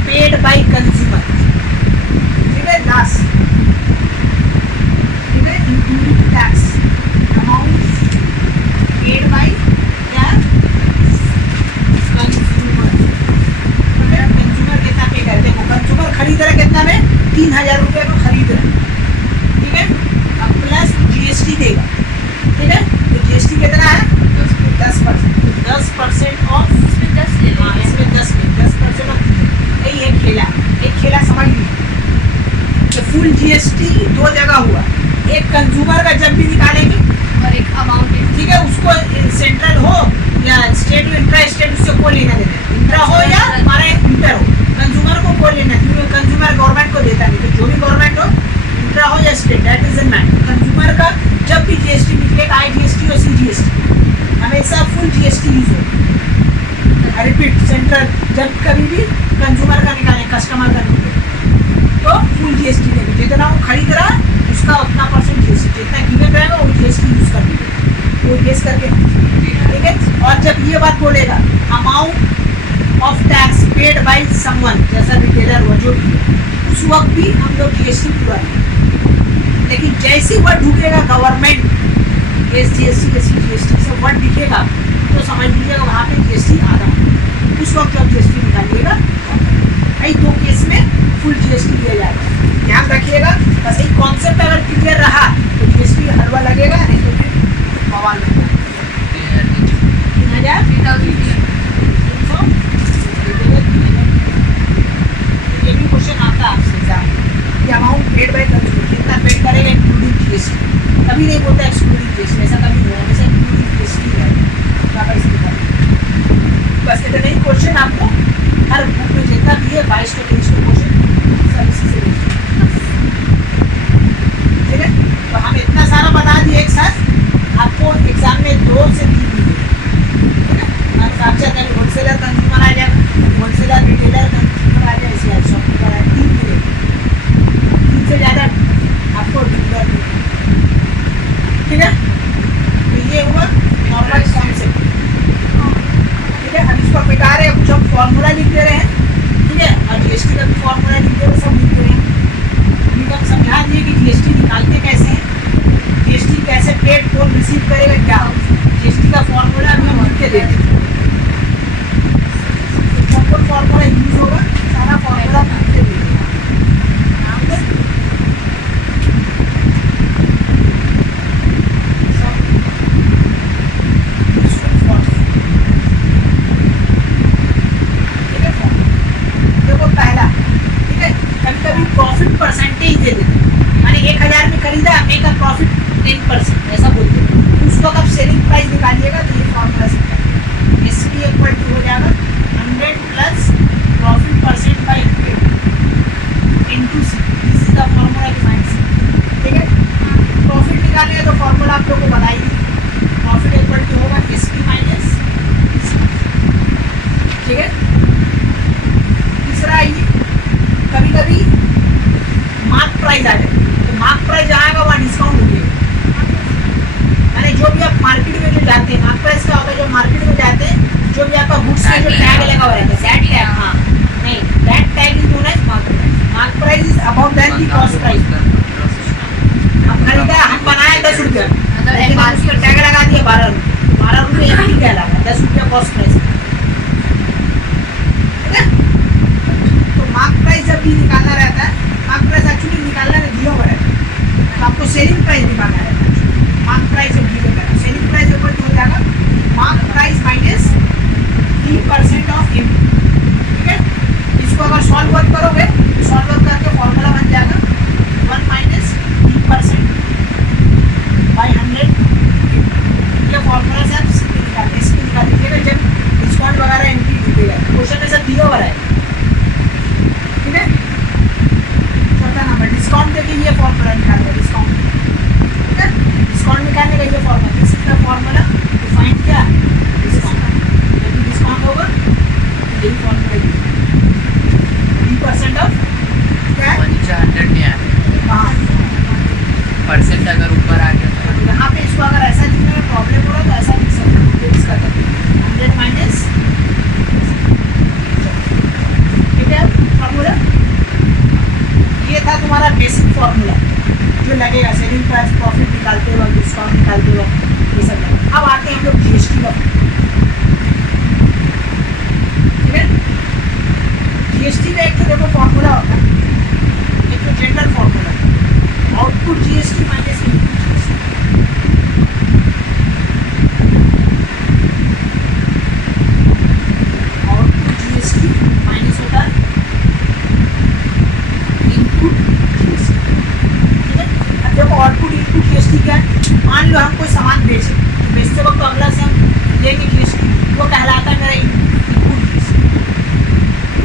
paid by consumer, ठीक है, लास्ट, ठीक है, including tax, amount paid by क्या कंज्यूमर, ठीक है, कंज्यूमर कितना पे कर, देखो कंज्यूमर खरीद रहा है कितना में 3000 रुपये को खरीद रहा है, ठीक है, अब प्लस जीएसटी देगा, ठीक है, तो जीएसटी कितना है 10% ऑफ, इसमें 10 ले हाँ, लेंगे। इसमें 10% ऑफ, यही है खेला, एक खेला समझ लीजिए कि फुल जीएसटी 2 जगह हुआ, एक कंज्यूमर का जब भी निकालेंगे, और एक अमाउंट ठीक है, उसको सेंट्रल हो या स्टेट हो, इंट्रा स्टेट, उससे कोई लेना देना, इंट्रा हो या हमारा इंटर हो, कंज्यूमर को कोई लेना, क्योंकि कंज्यूमर गवर्नमेंट को देता नहीं, तो जो भी गवर्नमेंट हो, इंट्रा हो या state, that is matter. Consumer का जब भी जीएसटी निकलेगा, IGST और CGST, हमेशा फुल जीएसटी यूज हो। आई रिपीट, सेंट्रल जब कभी भी कंज्यूमर का निकालें, कस्टमर का निकालें, तो फुल जीएसटी देंगे, जितना वो खरीद रहा है उसका उतना परसेंट जीएसटी, जितना गिवन रहेगा वो जीएसटी यूज कर देंगे, वो बेस करके, ठीक है। और जब ये बात बोलेगा amount of tax paid by someone, जैसा रिटेलर वो जो भी है, उस वक्त भी हम लोग जीएसटी पूरा देंगे, लेकिन जैसे वर्ड ढूंढेगा गवर्नमेंट SGST CGST से वर्ड दिखेगा तो समझ लीजिएगा वहाँ पे जीएसटी आ रहा है, उस वक्त जब जीएसटी निकालिएगा, भाई 2 केस में फुल जीएसटी दिया जाएगा, ध्यान रखिएगा। बस एक कॉन्सेप्ट अगर क्लियर रहा तो जीएसटी हलवा लगेगा, नहीं तो फिर बवाल लगेगा। 3000 ये भी क्वेश्चन आता है आपसे एग्जाम, कि अमाउंट पेड बाय कंज्यूमर कितना पेड करेगा इंक्लूडिंग जीएसटी, कभी नहीं बोलता एक्सक्लूडिंग जीएसटी, ऐसा कभी नहीं होगा, हमेशा इंक्लूडिंग जीएसटी रहेगा। बस इतना ही क्वेश्चन आपको हर बुक में जितना भी है 22 से 23 क्वेश्चन सब इसी से परसेंटेज दे देते हैं, माने 1000 में खरीदा, मेक अ प्रॉफिट 10%, ऐसा बोलते हैं। उसको कब सेलिंग प्राइस निकालिएगा तो ये फॉर्मूला सीखा है। एस पी इक्वल टू हो जाएगा 100 plus profit percent by 100 into C, this is the formula defined C. ठीक है, प्रॉफिट निकालने का तो फॉर्मूला आप लोग को बताइए, प्रॉफिट इक्वल टू होगा एस पी माइनस। ठीक है, तीसरा ये कभी कभी मार्क प्राइस आ जाए, तो मार्क प्राइस आएगा वहाँ डिस्काउंट हो जाएगा। यानी जो भी आप मार्केट में जो जाते हैं, मार्क प्राइस क्या होता है, जो मार्केट में जाते हैं, जो भी आपका गुड्स में जो टैग लगा हुआ रहता है, दैट टैग, हाँ नहीं, that tag is known as mark price. Mark price is about that the cost price. हम खरीदा, हम बनाए 10 रुपये, लेकिन हम उसका टैग लगा दिया 12 रुपये, 12 रुपये एक ही क्या लगा, 10 रुपये कॉस्ट प्राइस। ठीक है, तो मार्क प्राइस जब भी निकालना रहता है, मार्क प्राइस एक्चुअली निकालना नहीं दिया हुआ रहता है, तो आपको सेलिंग प्राइस निकालना रहता है। मार्क प्राइस जब दिया जाता है, सेलिंग प्राइस ऊपर हो जाएगा mark price minus 3% of input. ठीक है, इसको अगर सॉल्व वर्क करोगे, सॉल्व वर्क करके फॉर्मूला बन जाएगा 1 माइनस 3% बाई 100। ये फॉर्मूला से आप निकाल लीजिएगा जब डिस्काउंट वगैरह एंट्री दीजिएगा। क्वेश्चन में सब दिया हुआ है। ठीक है, चौथा नंबर डिस्काउंट देके ये फॉर्मूला निकालेगा, डिस्काउंट। ठीक है, डिस्काउंट निकालने का ये formula, this is the formula to find क्या, डिस्काउंट। जब डिस्काउंट होगा तो यही फॉर्मूला 3% ऑफ क्या, नीचे 100 नहीं आया, हाँ परसेंट अगर ऊपर आ गया तो यहाँ पे इसको अगर ऐसा लिखने में प्रॉब्लम हो रहा है तो ऐसा लिख सकते हैं, इसका 100 माइनस। ठीक है, फॉर्मूला ये था तुम्हारा बेसिक फॉर्मूला जो लगेगा सेलिंग प्राइस, प्रॉफिट निकालते वक्त, डिस्काउंट निकालते वक्त, ये सब लगेगा। अब आते हैं हम लोग जीएसटी का। ठीक है, जीएसटी का एक तो देखो फॉर्मूला होता है, एक तो general formula, output GST minus input GST. Output GST minus होता है इनपुट जीएसटी। ठीक है, अब देखो आउटपुट इनपुट जीएसटी क्या है, मान लो हम कोई सामान बेचे, तो बेचते वक्त तो अगला से हम लेंगे जीएसटी, वो कहलाता है मेरा input GST.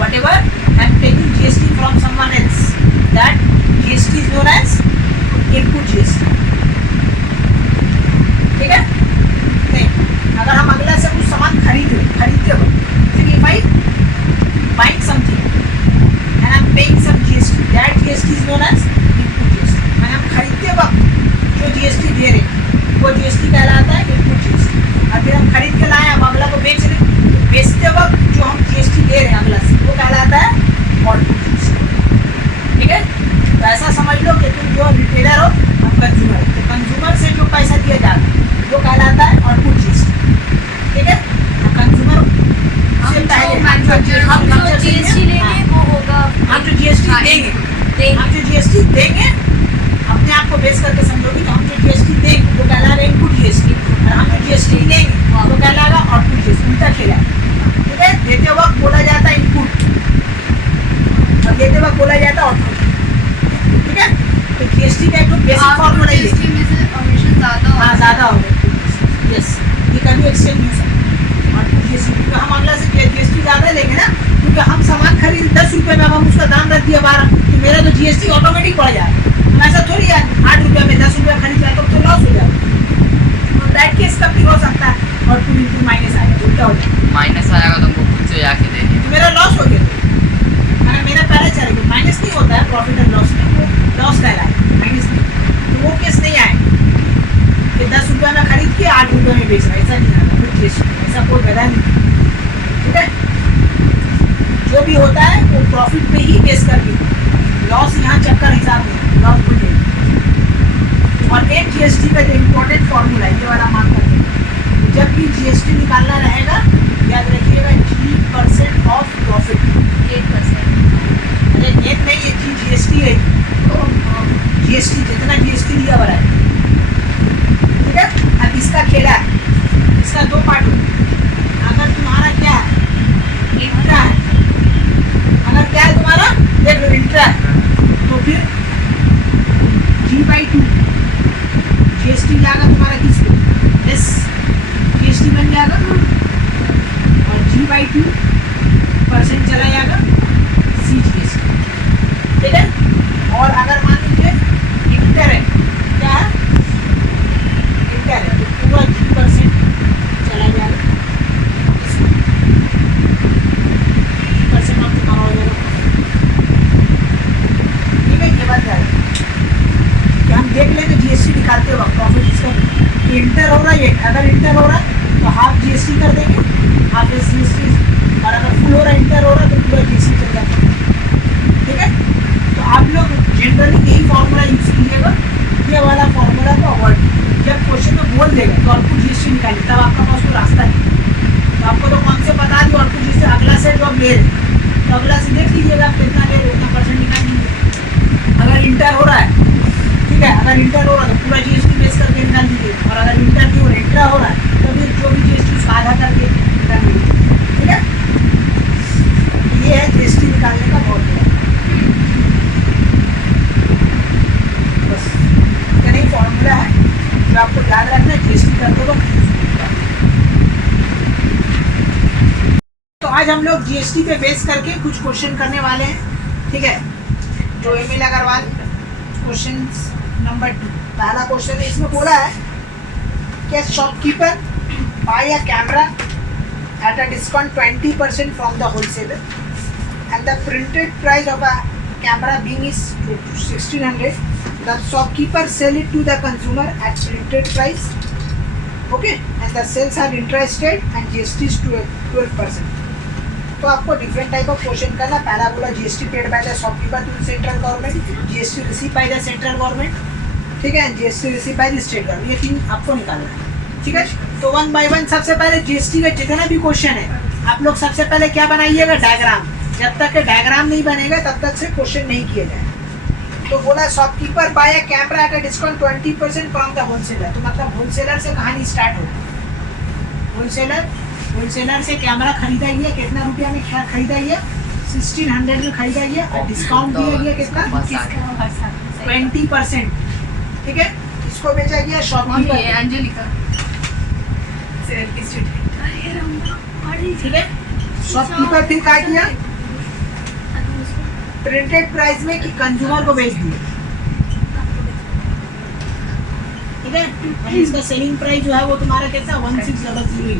Whatever I am taking GST from someone else, that GST is known as input GST. ठीक है, नहीं अगर हम अगला से कुछ सामान खरीदते हो, if I buying something and I am paying some GST, that GST is known as input GST. मैंने हम खरीदते वक्त जो जीएसटी दे रहे वो जीएसटी कहलाता है इनपुट जीएसटी। और फिर हम खरीद के लाए, हम अगला को बेच रहे, तो बेचते वक्त जो हम जीएसटी दे रहे हैं अगला से, वो कहलाता है आउटपुट जीएसटी। ठीक है, तो ऐसा समझ लो कि तुम जो रिटेलर हो, हम कंज्यूमर, तो कंज्यूमर से जो पैसा दिया जाता है वो कहलाता है आउटपुट जीएसटी। ठीक है, तो कंज्यूमर से पहले हम जो जीएसटी लेंगे वो होगा, हम जो जीएसटी देंगे, हम जो जीएसटी देंगे, अपने आप को बेस करके समझोगे कि हम जो जीएसटी देंगे वो कहलाएगा इनपुट जीएसटी, और हम जो जीएसटी लेंगे वो कहलाएगा आउटपुट जीएसटी। उल्टा खेला है। ठीक है, देते वक्त बोला जाता है इनपुट और देते वक्त बोला जाता है आउटपुट। ठीक है, तो जीएसटी का एक बेसिक फॉर्मूला ये जीएसटी में से कमीशन ज़्यादा हाँ ज़्यादा होगा। यस, ये कभी एक्सचेंज यूज है आउटपुट जीएसटी, क्योंकि हम अगला से जीएसटी ज़्यादा लेंगे ना, क्योंकि हम सामान खरीद 10 रुपये में, हम उसका दाम रख दिया 12, तो मेरा तो जीएसटी ऑटोमेटिक बढ़ जाएगा। हम ऐसा थोड़ी है 8 रुपये में 10 रुपये खरीद जाए तो लॉस हो जाएगा। तो दैट केस कब भी हो सकता है, आउटपुट इनपुट माइनस आएगा, उल्टा हो जाएगा, माइनस आएगा तो हमको खुद से जाके देंगे, तो मेरा लॉस हो गया। मैंने मेरा पहले चलेगा, माइनस नहीं होता है प्रॉफिट एंड लॉस में, वो लॉस कहलाएगा, माइनस नहीं। तो वो केस नहीं आएगा कि 10 रुपये में खरीद के 8 रुपये में बेच रहा है, ऐसा नहीं आएगा कुछ जीएसटी, ऐसा कोई फायदा नहीं। ठीक है, जो भी होता है वो प्रॉफिट पे ही बेस करके, लॉस यहाँ चक्कर हिसाब में, लॉस भूल गए। और एक जीएसटी का जो इम्पोर्टेंट फॉर्मूला है, ये वाला मार्क करके, तो जब भी जीएसटी निकालना रहेगा याद रखिएगा 3% ऑफ प्रॉफिट। 8%। अरे नेट नहीं, ये जीएसटी है, जीएसटी जितना जीएसटी दिया हुआ है। ठीक है, अब इसका खेला है, इसका 2 पार्ट होगा। अगर तुम्हारा क्या है, इंट्रा है, अगर क्या है तुम्हारा, देख लो इंट्रा है, तो फिर टू जीएसटी जाएगा तुम्हारा किस पे, एस जीएसटी बन जाएगा, और G/2% चला जाएगा सी जीएसटी, ठीक है। और अगर मान लीजिए इंटर है, क्या है इंटर है, तो पूरा G% चला जाएगा, G% आप तुम्हारा हो जाएगा, ठीक है। ये बात है कि हम देख लेंगे जीएसटी निकालते वक्त प्रॉफिट इसका इंटर हो रहा है, अगर इंटर हो रहा है तो हाफ जीएसटी कर देंगे, हाफ जीएसटी, और अगर फुल हो रहा है इंटर हो रहा है तो पूरा जीएसटी चल जाता है, ठीक है। तो आप लोग जनरली यही फॉर्मूला यूज कीजिएगा, ये वाला फॉर्मूला को अवॉइड कीजिए। जब क्वेश्चन में बोल देगा तो आपको जीएसटी निकालिए, तब आपका पास कोई रास्ता नहीं, तो आपको तो कौन से बता दिया, और कुछ जिससे अगला से जो आप ले रहे तो अगला से देख लीजिएगा आप कितना ले रहे, उतना परसेंट निकाल लीजिए। अगर इंटर हो रहा है, ठीक है, अगर इंटर हो रहा है तो पूरा जीएसटी बेस करके निकाल दीजिए, और अगर इंटर नहीं हो रहा, इंट्रा हो रहा है तो फिर जो भी जीएसटी उसका आधा करके निकाल दीजिए, ठीक है। ये है जीएसटी निकालने का बहुत बड़ा, बस इतना ही फॉर्मूला है जो आपको याद रखना है जीएसटी करते वक्त। तो आज हम लोग जीएसटी पे बेस करके कुछ क्वेश्चन करने वाले हैं, ठीक है। जो एमिल अग्रवाल क्वेश्चन नंबर 2, पहला क्वेश्चन है, इसमें बोला है कि shopkeeper buy a camera at a discount 20% from the wholesaler and the printed price of a camera being is 1600, the shopkeeper sell it to the consumer at printed price, okay, and the sales are interested and GST is 12%। तो आपको different type of question करना। पहला बोला GST paid by the shopkeeper to central government, GST receive by the central government, ठीक है, GST receive by the state government, ये तीन आपको निकालना है, ठीक है। तो वन बाय वन सबसे पहले जीएसटी का जितना भी क्वेश्चन है आप लोग सबसे पहले क्या बनाइएगा, डायग्राम। जब तक डायग्राम नहीं बनेगा तब तक से क्वेश्चन नहीं किए जाए। तो बोला shopkeeper buy a camera at a discount 20% from the wholesaler, तो मतलब होलसेलर से कहानी स्टार्ट होगी। होलसेलर से कैमरा खरीदा गया, कितना रुपया में खरीदा गया, 1600 में खरीदा गया, और डिस्काउंट दिया गया कितना, 20%, ठीक है। इसको बेचा गया शॉपकीपर, अंजलिका, ठीक है। शॉपकीपर फिर क्या किया, प्रिंटेड प्राइस में कि कंज्यूमर को बेच दिया, ठीक है। और इसका सेलिंग प्राइस जो है वो तुम्हारा कितना 1600 ही,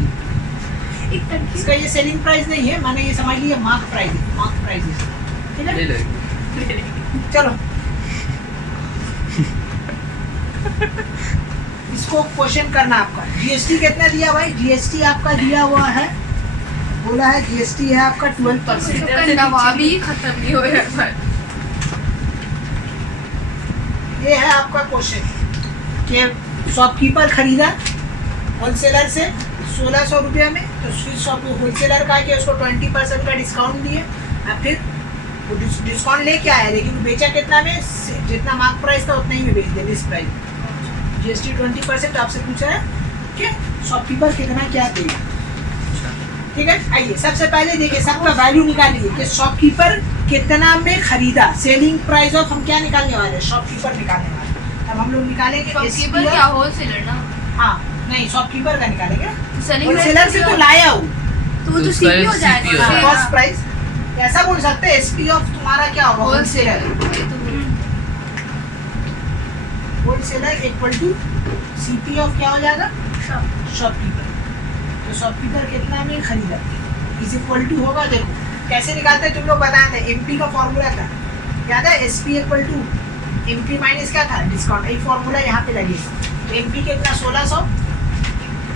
इसका ये सेलिंग प्राइस नहीं है, मैंने ये समझ लिया मार्क प्राइस है, मार्क प्राइस है, ठीक है। चलो इसको क्वेश्चन करना आपका। जीएसटी कितना दिया भाई, जीएसटी आपका दिया हुआ है, बोला है जीएसटी है आपका 12%। नवाबी खत्म नहीं हो रहा है। ये है आपका क्वेश्चन कि शॉपकीपर खरीदा होलसेलर से 1600 रुपये में, तो फिर शॉप होलसेलर का कि उसको 20% का डिस्काउंट दिए, और फिर वो डिस्काउंट लेके आया, लेकिन वो बेचा कितना में, जितना मार्क प्राइस था उतना ही में बेच दिया, लिस्ट प्राइस। जीएसटी 20% आपसे पूछा है कि शॉपकीपर कितना क्या देगा, ठीक है। आइए सबसे पहले देखिए, सबका वैल्यू निकालिए कि शॉपकीपर कितना में खरीदा, सेलिंग प्राइस ऑफ हम क्या निकालने वाले हैं, शॉपकीपर निकालने वाले। अब हम लोग निकालेंगे शॉपकीपर क्या होलसेलर ना, हाँ नहीं शॉपकीपर का निकालेंगे, सेलिंग होलसेलर से तो लाया हूँ, तो वो तो सीपी हो जाएगा, कॉस्ट प्राइस ऐसा बोल सकते हैं। एसपी ऑफ तुम्हारा क्या होगा, wholesaler, wholesaler equal to CP of क्या हो जाएगा, शॉपकीपर। तो शॉपकीपर कितना में खरीदा इज इक्वल टू होगा, देखो कैसे निकालते हैं तुम लोग बताए थे, एमपी का फॉर्मूला था याद है, SP equal to MP minus क्या था, डिस्काउंट। यही फॉर्मूला यहाँ पे लगेगा, एमपी कितना 1600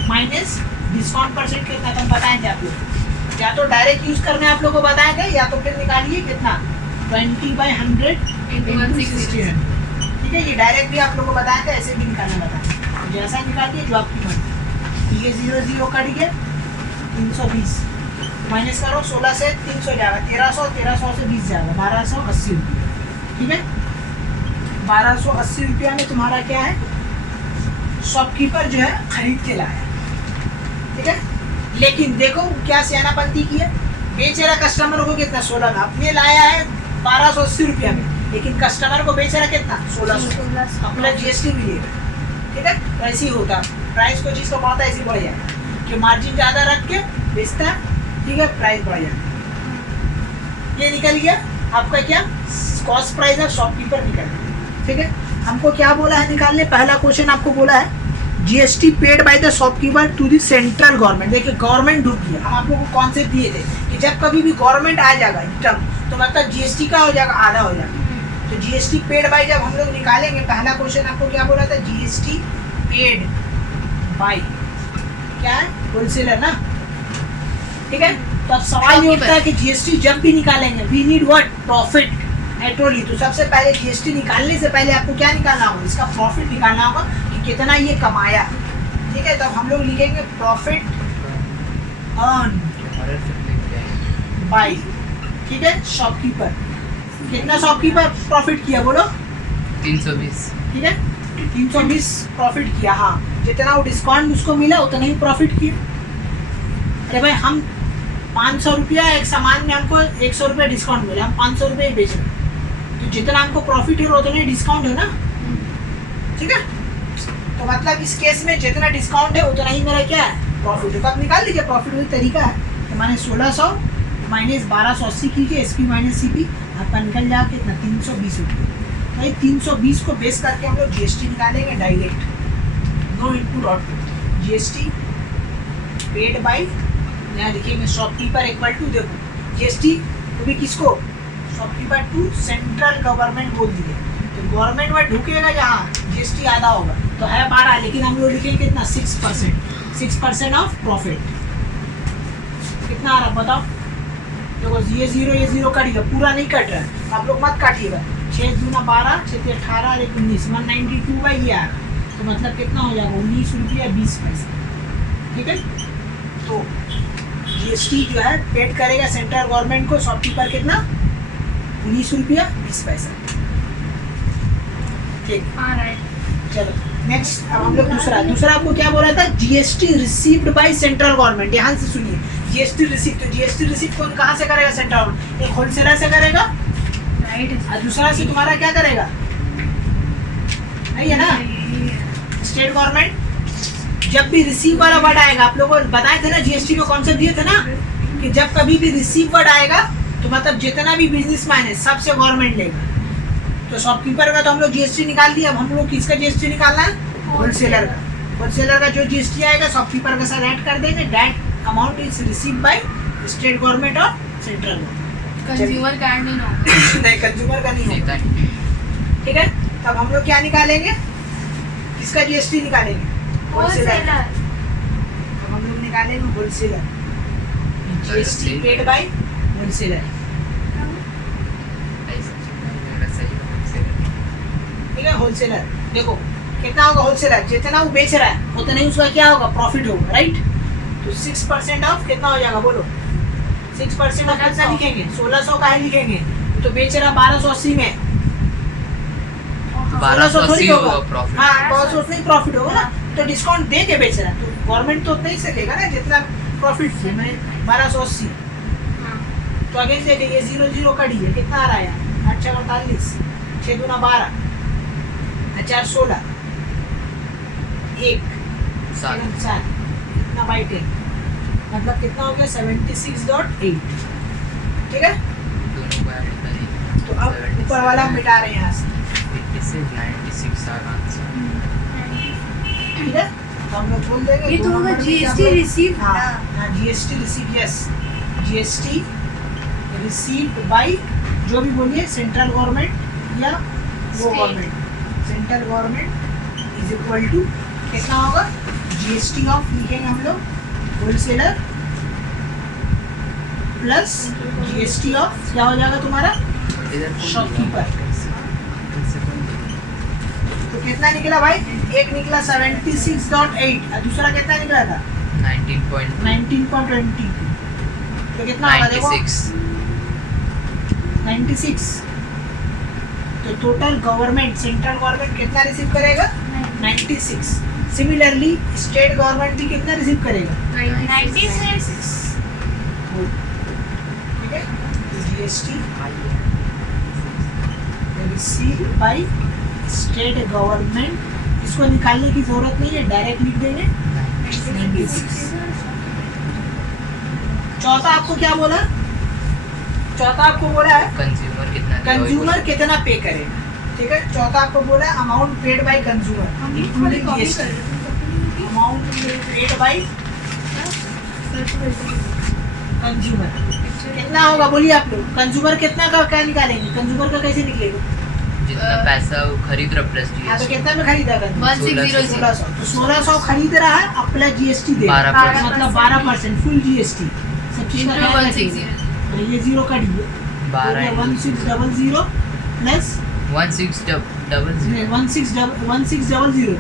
माइनस डिस्काउंट परसेंट कितना था बताए थे आप लोग, या तो डायरेक्ट यूज करने आप लोग को बताए थे, या तो फिर निकालिए कितना 20/100 into 160, ठीक है। ये डायरेक्ट भी आप लोग को बताया था, ऐसे भी निकालना बताया, जैसा निकालिए जो आपकी मर्जी। ये 0 0 कट गया, 320 माइनस करो 16 से 300 जाएगा, 1300, 1300 से 20 जाएगा, 1280 रुपये, ठीक है। 1280 रुपया में तुम्हारा क्या है, शॉपकीपर जो है खरीद के लाया, ठीक है। लेकिन देखो क्या सियानापंती की है, बेच रहा कस्टमर को कितना 16 में, अपने लाया है 1280 रुपया में, लेकिन कस्टमर को बेच रहा कितना 1600, अपना जीएसटी भी लेगा। ठीक है, तो ऐसे ही होता है, प्राइस को चीज़ को बढ़ता है ऐसे बढ़ जाएगा कि मार्जिन ज़्यादा रख के बेचता है। ठीक है, प्राइस बढ़ जाएगा। ये निकल गया आपका क्या कॉस्ट प्राइस और शॉपकीपर निकल गया। ठीक है, हमको क्या बोला है निकालने, पहला क्वेश्चन आपको बोला है GST paid by the shopkeeper to the central government. देखिए गवर्नमेंट डूब गया, हम आप लोगों को कॉन्सेप्ट दिए थे कि जब कभी भी गवर्नमेंट आ जाएगा टर्म तो मतलब जीएसटी का हो जाएगा आधा हो जाएगा। तो जीएसटी पेड बाय जब हम लोग निकालेंगे, पहला क्वेश्चन आपको क्या बोला था, जीएसटी पेड बाय क्या है, होलसेलर ना। ठीक है, तो अब सवाल ये उठता है कि जीएसटी जब भी निकालेंगे वी नीड व्हाट, प्रॉफिट। एटोली तो सबसे पहले जीएसटी निकालने से पहले आपको क्या निकालना होगा, इसका प्रॉफिट निकालना होगा कि कितना ये कमाया। ठीक है, तब हम लोग लिखेंगे प्रॉफिट अर्न बाय, ठीक है, शॉपकीपर। कितना शॉपकीपर प्रॉफिट किया बोलो, 320। ठीक है, 320 प्रॉफिट किया। हाँ, जितना वो डिस्काउंट उसको मिला उतना ही प्रॉफिट किया। अरे भाई हम 500 रुपया एक सामान में हमको 100 रुपया डिस्काउंट मिला, हम 500 रुपये ही बेच रहे हैं, तो जितना हमको प्रॉफिट है उतना ही डिस्काउंट है ना। ठीक है, तो मतलब इस केस में जितना डिस्काउंट है उतना ही मेरा क्या है, प्रॉफिट है। तो आप निकाल लीजिए प्रॉफिट, वही तरीका है। तो मैंने 1600 माइनस 1280 कीजिए, एसपी माइनस सीपी, आपका निकल जाएगा कितना, 320 रुपये। भाई 320 को बेस करके हम लोग जीएसटी निकालेंगे direct, no input output. GST paid by, यहाँ लिखेंगे शॉपकीपर इक्वल टू, देखो जीएसटी तो भी किसको, शॉपकीपर टू सेंट्रल गवर्नमेंट बोल दिए, तो गवर्नमेंट में ढुकेगा जहाँ जीएसटी आधा होगा, तो है 12, लेकिन हम लोग लिखेंगे कितना 6% ऑफ प्रॉफिट। कितना आ रहा बताओ, देखो ये जीरो कट गया, पूरा नहीं कट रहा है, आप लोग मत काटिएगा। 6 दूना 12, 6 3 18 और 19, 192 बाई ये आ रहा, तो मतलब कितना हो जाएगा 19 रुपया 20 पैसा। ठीक है, तो जीएसटी जो है पेड करेगा सेंट्रल गवर्नमेंट को, शॉपकीपर कितना 19 रुपया 20 पैसा। ठीक, चलो नेक्स्ट। अब हम लोग दूसरा आपको क्या बोला था, GST received by central government. ध्यान से सुनिए, जीएसटी रिसीव, तो जीएसटी रिसीव कौन कहाँ से करेगा, सेंट्रल गवर्नमेंट, एक होलसेलर से करेगा, राइट, और दूसरा से तुम्हारा क्या करेगा, नहीं है ना, स्टेट गवर्नमेंट। जब भी रिसीव वाला वर्ड आएगा, आप लोगों को बताए थे ना जीएसटी को कॉन्सेप्ट दिए थे ना, कि जब कभी भी रिसीव वर्ड आएगा तो मतलब जितना भी बिजनेसमैन है सबसे गवर्नमेंट लेगा। तो शॉपकीपर का तो हम लोग जीएसटी निकाल दिया, अब हम लोग किसका जीएसटी निकालना है, होलसेलर का। होलसेलर का जो जीएसटी आएगा शॉपकीपर के साथ ऐड कर देंगे, that amount is receive by state government और सेंट्रल गवर्नमेंट। कंज्यूमर का नहीं होगा, नहीं कंज्यूमर का नहीं होगा। ठीक है, तब हम लोग क्या निकालेंगे, किसका जीएसटी निकालेंगे, होलसेलर। अब हम लोग निकालेंगे wholesaler, GST paid bye wholesaler. ठीक है, होलसेलर देखो कितना होगा, होलसेलर जितना वो बेच रहा है उतना ही उसका क्या होगा, प्रॉफिट होगा, राइट। तो 6% ऑफ कितना हो जाएगा बोलो, 6% ऑफ कितना लिखेंगे, 1600 का ही लिखेंगे, तो बेच रहा 1280 में, 1200 थोड़ी होगा प्रॉफिट। हाँ 1200 नहीं प्रॉफिट होगा ना, तो डिस्काउंट दे के बेच रहा है, तो गवर्नमेंट तो नहीं सकेगा ना जितना प्रॉफिट है, मैंने 1280। तो अगेन देखिए ये 0 कट गया, कितना आ रहा है यार, 8 48, 6 दूना 12, 4 16, 1 7, इतना बाई 10, मतलब कितना हो गया 76.8। ठीक है, तो अब ऊपर वाला मिटा रहे हैं यहाँ से, 96 ठीक है, तो हम लोग बोल देंगे ये तो होगा जीएसटी रिसीव। हाँ GST receive, yes GST received by, जो भी बोलिए सेंट्रल गवर्नमेंट या वो government, central government is equal to कितना होगा, जीएसटी ऑफ लिखेंगे हम लोग होलसेलर प्लस जीएसटी ऑफ क्या हो जाएगा तुम्हारा शॉपकीपर। तो कितना निकला भाई, एक निकला 76.8 और दूसरा कितना निकला था 19.22। तो कितना होगा देखो 96। तो टोटल गवर्नमेंट सेंट्रल गवर्नमेंट कितना रिसीव करेगा 96। सिमिलरली स्टेट गवर्नमेंट भी कितना रिसीव करेगा 96। ठीक है, GST receive by state government. इसको निकालने की जरूरत नहीं है, डायरेक्ट लिख देंगे 96। चौथा आपको क्या बोला? चौथा आपको बोला है कंज्यूमर कितना दिया, वही कंज्यूमर कितना पे करेगा। ठीक है, चौथा आपको बोला है amount paid by consumer including GST. Amount paid by consumer कितना होगा बोलिए आप लोग? कंज्यूमर कितना का क्या निकालेंगे? कंज्यूमर का कैसे निकलेगा? जितना पैसा वो खरीद रहा प्लस हाँ तो जीएसटी। कितना में खरीदा कंज्यूमर? 1600। 1600। तो 1600 खरीद रहा है, अब प्लस जीएसटी दे 12%। मतलब 12% फुल जीएसटी सब चीज का Into ख्याल 160। रखिएगा। ये जीरो कट दिए 1600 प्लस 1600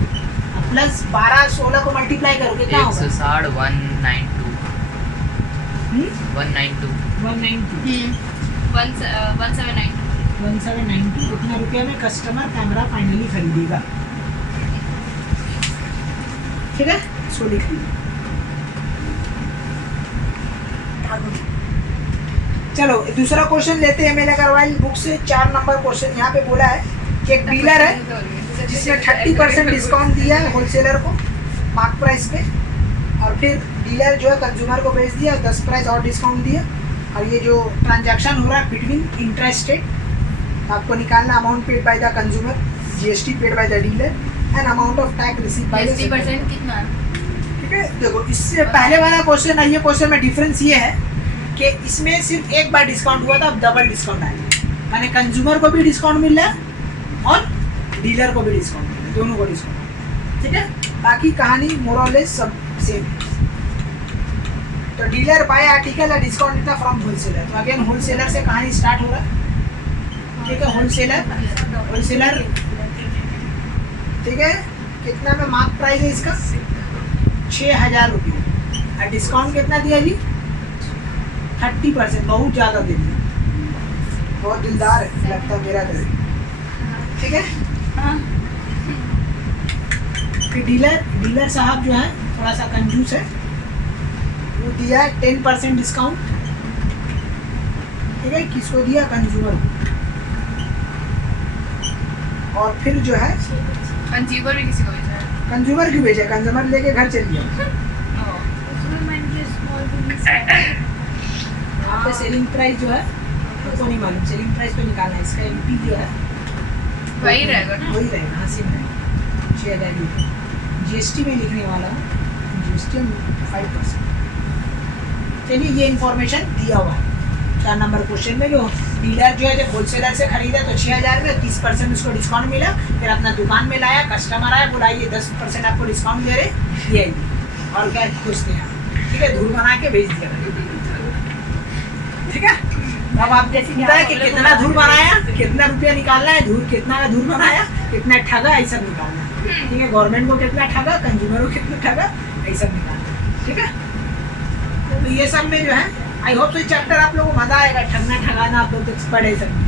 प्लस 12 16 को मल्टीप्लाई करो कितना होगा? 160 192 192 190 1792। 1790 इतना रुपया में कस्टमर कैमरा फाइनली खरीदेगा। ठीक है, इसको लिख लीजिए। चलो दूसरा क्वेश्चन लेते हैं मेरे अग्रवाल बुक से। 4 नंबर क्वेश्चन यहाँ पे बोला है कि एक डीलर है जिसने 30% डिस्काउंट दिया है होलसेलर को मार्क प्राइस पे, और फिर डीलर जो है कंज्यूमर को बेच दिया 10 प्राइस और डिस्काउंट दिया, और ये जो ट्रांजैक्शन हो रहा है बिटवीन इंट्रास्टेट, आपको निकालना amount paid by the consumer, GST paid by the dealer and amount of tax receive by the 60% कितना है? ठीक है, देखो इससे पहले वाला क्वेश्चन और ये क्वेश्चन में डिफरेंस ये है कि इसमें सिर्फ एक बार डिस्काउंट हुआ था, अब डबल डिस्काउंट आएगा, माने कंज्यूमर को भी डिस्काउंट मिल रहा है और डीलर को भी डिस्काउंट मिल रहा है, दोनों को डिस्काउंट। ठीक है, बाकी कहानी मोरलेस सब सेम। तो डीलर बाय आर्टिकल डिस्काउंट देता फ्रॉम होलसेलर। तो अगेन होलसेलर से कहानी स्टार्ट हो रहा है। ठीक है, होलसेलर ठीक है, कितना में मार्क प्राइस है इसका? 6000 रुपये, और डिस्काउंट कितना दिया जी? 30%, बहुत ज़्यादा दे दिया, बहुत दिलदार है लगता है मेरा घर। ठीक है, हाँ। फिर डीलर साहब जो है थोड़ा सा कंजूस है, वो दिया 10% डिस्काउंट। ठीक है, किसको दिया? कंज्यूमर को। और फिर जो है कंज्यूमर भी किसी को बेचा है। कंज्यूमर क्यों भेजा? कंज्यूमर लेके घर चल गया। यहाँ पे सेलिंग प्राइस जो है तो नहीं मालूम, सेलिंग प्राइस तो निकालना है, इसका एमपी जो है वही रहेगा ना? वही रहेगा। हाँ सेम रहेगा, 6000। जीएसटी में लिखने वाला हूँ, जीएसटी 5%। चलिए ये इन्फॉर्मेशन दिया हुआ है 4 नंबर क्वेश्चन में। जो डीलर जो है जब होलसेलर से खरीदा तो 6000 में 30% उसको डिस्काउंट मिला, फिर अपना दुकान में लाया, कस्टमर आया, बोलाइए 10% आपको डिस्काउंट दे रहे, ये और क्या पूछते हैं। ठीक है, धूल बना के भेज दिया। ठीक है, अब आपको पूछा है कि कितना धूल बनाया, कितना रुपया निकालना है, धूल कितना का धूल बनाया, कितना ठगा, ऐसा निकालना है। ठीक है, गवर्नमेंट को कितना ठगा, कंज्यूमर को कितना ठगा, ऐसा निकालना है। ठीक है, तो ये सब में जो है आई होप ये चैप्टर आप लोगों को मजा आएगा। ठगना ठगाना आप लोग एक्सपर्ट है सब में,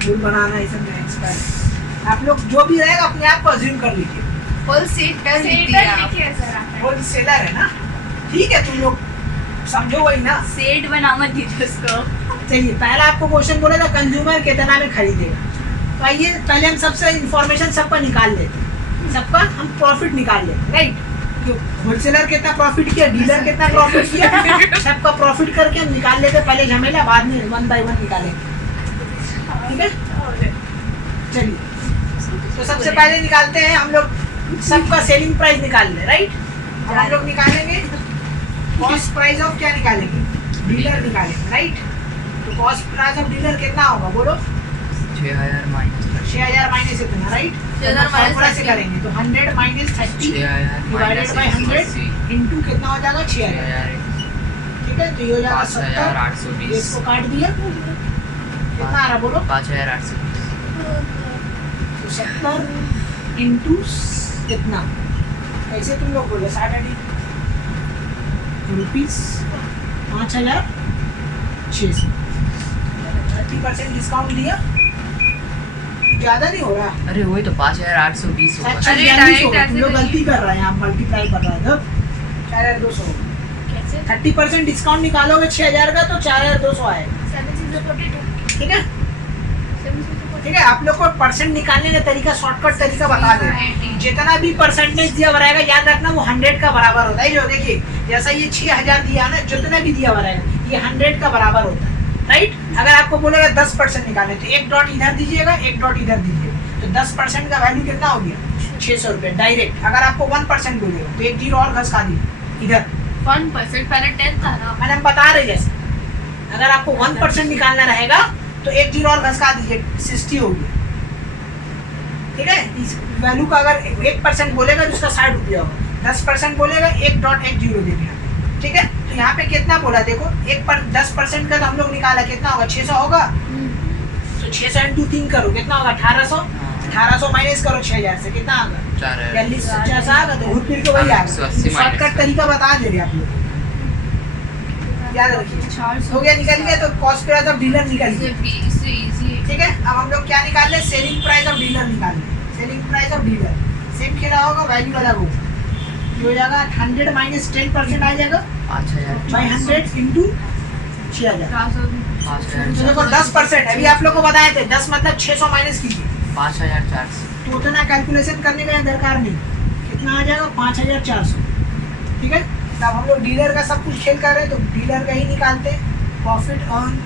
धूल बनाना ये सब में एक्सपर्ट। आप लोग जो भी रहेगा अपने आप को अज्यूम कर लीजिए। होलसेलर लिखिए सर आप। होलसेलर है ना, ठीक है, तुम लोग समझो वही ना। सेट बना मत दीजिए उसको। चलिए पहला आपको क्वेश्चन बोला था कंज्यूमर कितना में खरीदेगा, तो आइए पहले हम सबसे इंफॉर्मेशन सबका निकाल लेते हैं, सबका हम प्रॉफिट निकाल लेते हैं। राइट, होलसेलर कितना प्रॉफिट किया, डीलर कितना प्रॉफिट किया, सबका प्रॉफिट करके हम निकाल लेते हैं। पहले झमेला, बाद में 1 बाय 1 निकालेंगे। ठीक है, चलिए तो सबसे पहले निकालते हैं हम लोग सबका सेलिंग प्राइस निकाल ले। राइट, अब हम लोग निकालेंगे कॉस्ट प्राइस ऑफ क्या निकालेंगे? डीलर निकालेंगे। राइट, तो कॉस्ट प्राइस ऑफ डीलर कितना होगा बोलो? 6000 माइनस 6000 माइनस इतना। राइट, 6000 फॉर्मूला से करेंगे तो 100 माइनस 30 डिवाइडेड बाय 100 इंटू कितना हो जाएगा? 6000। ठीक है, तो ये हो जाएगा 70। 5820। इसको काट दिया, कितना आ रहा बोलो? 5820। तो 70 इंटू कितना, कैसे तुम लोग बोले? 60 रुपीज 5600। 30% डिस्काउंट दिया, ज्यादा नहीं हो रहा। अरे वही तो 5820 होगा। Actually, अरे 4200 direct तुम लोग ऐसे गलती कर रहे हैं, आप मल्टीप्लाई कर रहे हैं। जब 4200 कैसे? 30% डिस्काउंट निकालोगे 6000 का तो 4200 आएगा। 742। ठीक है, ठीक है, आप लोग को परसेंट निकालने का तरीका, शॉर्टकट तरीका बता दे रहे हैं। जितना भी परसेंटेज दिया हुआ रहेगा, याद रखना वो 100 का बराबर होता है। जो देखिए जैसा ये 6000 दिया ना, जितना भी दिया हुआ रहेगा ये 100 का बराबर होता है, राइट। अगर आपको बोलेगा 10% निकालने, तो एक डॉट इधर दीजिएगा, एक डॉट इधर दीजिएगा, तो 10% का वैल्यू कितना हो गया 600 रुपये डायरेक्ट। अगर आपको 1% बोलेगा तो एक जीरो और घसका दीजिए इधर, 1% पहले 10 था ना। मैंने हम बता रहे जैसे अगर आपको 1% निकालना रहेगा तो एक जीरो और घसका दीजिए, 60 हो गया, ठीक है। इस वैल्यू का अगर 1% बोलेगा तो उसका 60 रुपया होगा, 10% बोलेगा एक डॉट एक जीरो दे दिया, ठीक है। तो यहाँ पे कितना बोला देखो, 10% का तो हम लोग निकाला, कितना होगा 600 होगा, तो 600 इंटू 3 करो कितना होगा 1800, 1800 माइनस करो 6000 से कितना आगा 40 आ गया, तो घूर फिर के वही आ गया। शॉर्टकट तरीका बता दे रहे आप लोग, याद रखिए। हो गया, निकल गया। तो कॉस्ट प्राइस ऑफ डीलर निकल गया, ठीक है। अब हम लोग क्या निकाल ले, सेलिंग प्राइस ऑफ डीलर निकाल ले। Selling price of dealer same खेला होगा, वैल्यू अलग होगा, ये हो जाएगा 100 माइनस 10% आ जाएगा 500 इंटू 6000। तो देखो 10% अभी आप लोग को बताए थे, 10 मतलब 600 माइनस कीजिए 5400। तो उतना कैलकुलेशन करने का दरकार नहीं, कितना आ जाएगा 5400, ठीक है। अब हम लोग डीलर का सब कुछ खेल कर रहे हैं, तो डीलर का ही निकालते हैं। प्रॉफिट ऑन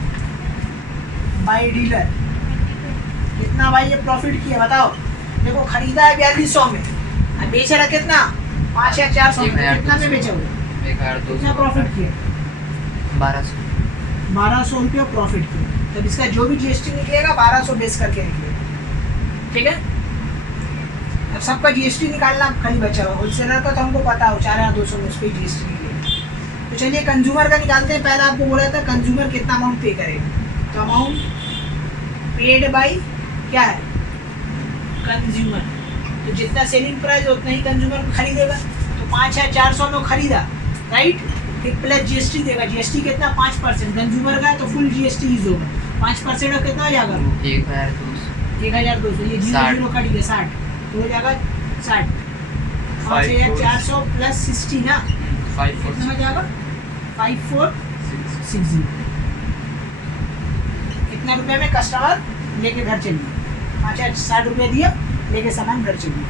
बाय डीलर कितना भाई ये प्रॉफिट किया बताओ। देखो खरीदा है 4200 में, अब बेच रहा कितना 5400 में, कितना में बेचोगे, कितना प्रॉफिट किया 1200 रुपया प्रॉफिट किया। तब इसका जो भी जीएसटी निकलेगा 1200 बेस करके निकलेगा, ठीक है। अब सबका जीएसटी निकालना कहीं बचा हुआ, होलसेलर का तो हमको पता हो 4200 में उस पर जीएसटी निकलेगा। तो चलिए कंज्यूमर का निकालते हैं। पहले आपको बोला था कंज्यूमर कितना अमाउंट पे करेगा, तो अमाउंट पेड बाई क्या है कंज्यूमर, तो जितना सेलिंग प्राइस उतना ही कंज्यूमर खरीदेगा। तो 5400 में खरीदा, राइट, फिर प्लस जीएसटी देगा। जीएसटी कितना 5%, कंज्यूमर का है तो फुल जीएसटी यूज होगा, 5% का कितना हो जाएगा 1200, ये 0 कट गया 60, तो हो जाएगा 60, 5400 प्लस 60 ना, कितना हो जाएगा 5460। कितना रुपए में कस्टमर लेके घर चलिए, 60 रुपये दिया, लेके सामान घर चलिए,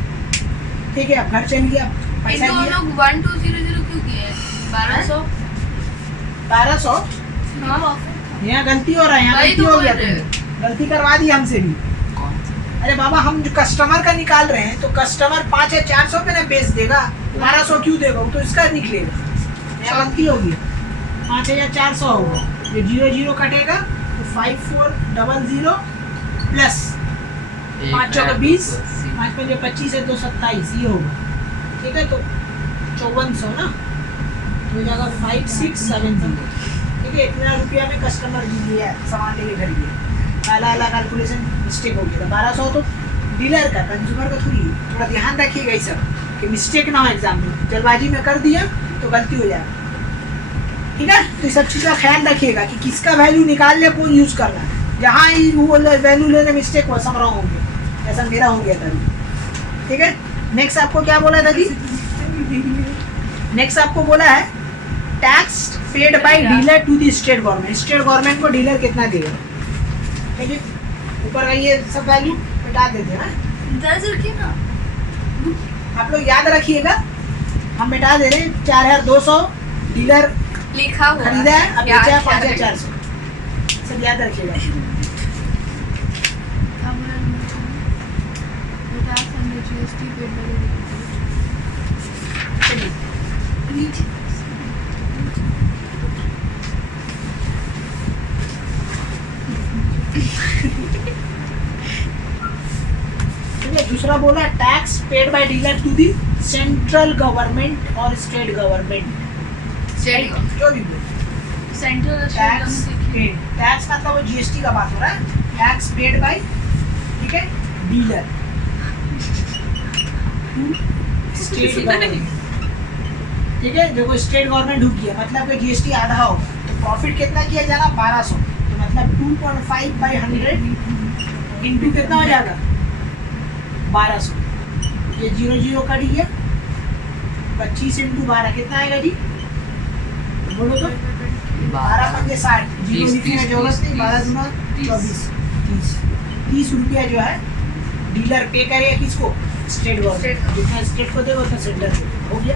ठीक है। अब घर चल गया, पैसा दिया 1200 क्यों किए 1200 हाँ, यहाँ गलती हो रहा है, यहाँ वही गलती तो हो बोल गया, रहे हैं। तुमने गलती करवा दी हमसे भी। अरे बाबा हम जो कस्टमर का निकाल रहे हैं, तो कस्टमर 5400 पे ना बेच देगा, 1200 क्यों देगा, वो तो इसका निकलेगा। यहाँ गलती होगी, 5400 होगा, ये 00 कटेगा तो 5400 प्लस 5 का 20, 5 5 25 है तो 27, ये होगा, ठीक है। तो 5400 ना, तो हो जाएगा 5670, ठीक है। इतना रुपया में कस्टमर दिया सामान लेके घर गया, पहला कैलकुलेशन मिस्टेक हो गया था। 1200 तो डीलर का, कंज्यूमर का थोड़ी। थोड़ा ध्यान रखिएगा इस सब कि मिस्टेक ना हो एग्जाम में, जल्दबाजी में कर दिया तो गलती हो जाएगा, ठीक है। तो इस सब चीज़ का ख्याल रखिएगा कि किसका वैल्यू निकाल ले, कौन यूज़ करना है। जहाँ ही वो वैल्यू लेने मिस्टेक हुआ, सब रॉन्ग हो गया, ऐसा मेरा हो गया था, ठीक है। नेक्स्ट आपको क्या बोला था जी, नेक्स्ट आपको बोला है tax paid by dealer to the state government. State government को डीलर कितना देगा, ठीक है। ऊपर का ये सब वैल्यू मिटा देते हैं ना, 10 रखिए ना, आप लोग याद रखिएगा, हम मिटा दे रहे हैं। 4200 डीलर लिखा हुआ खरीदा है, अब बेचा है याद 5400, सब याद रखिएगा। चलिए ठीक है। दूसरा बोला tax paid by dealer to the central government और स्टेट गवर्नमेंट, जो भी बोले सेंट्रल टैक्स पेड, टैक्स मतलब वो जीएसटी का बात हो रहा है। टैक्स पेड बाय, ठीक है, डीलर स्टेट गवर्नमेंट, ठीक है। देखो स्टेट गवर्नमेंट ढूक गया, मतलब कि जीएसटी आधा होगा, तो प्रॉफिट कितना किया जाना 1200, तो मतलब 2.5 बाई 100 इंटू कितना हो जाएगा 1200, ये 00 कट गया, 25 इंटू 12 कितना आएगा जी, बोलो तो 12 पंजे 60, जीरो लिखने की जरूरत नहीं, 12 गुना 24 30, ₹30 जो है डीलर पे करेगा किसको, स्टेट गवर्नमेंट, जितना स्टेट को देगा उतना सेंटर को देगा। हो गया,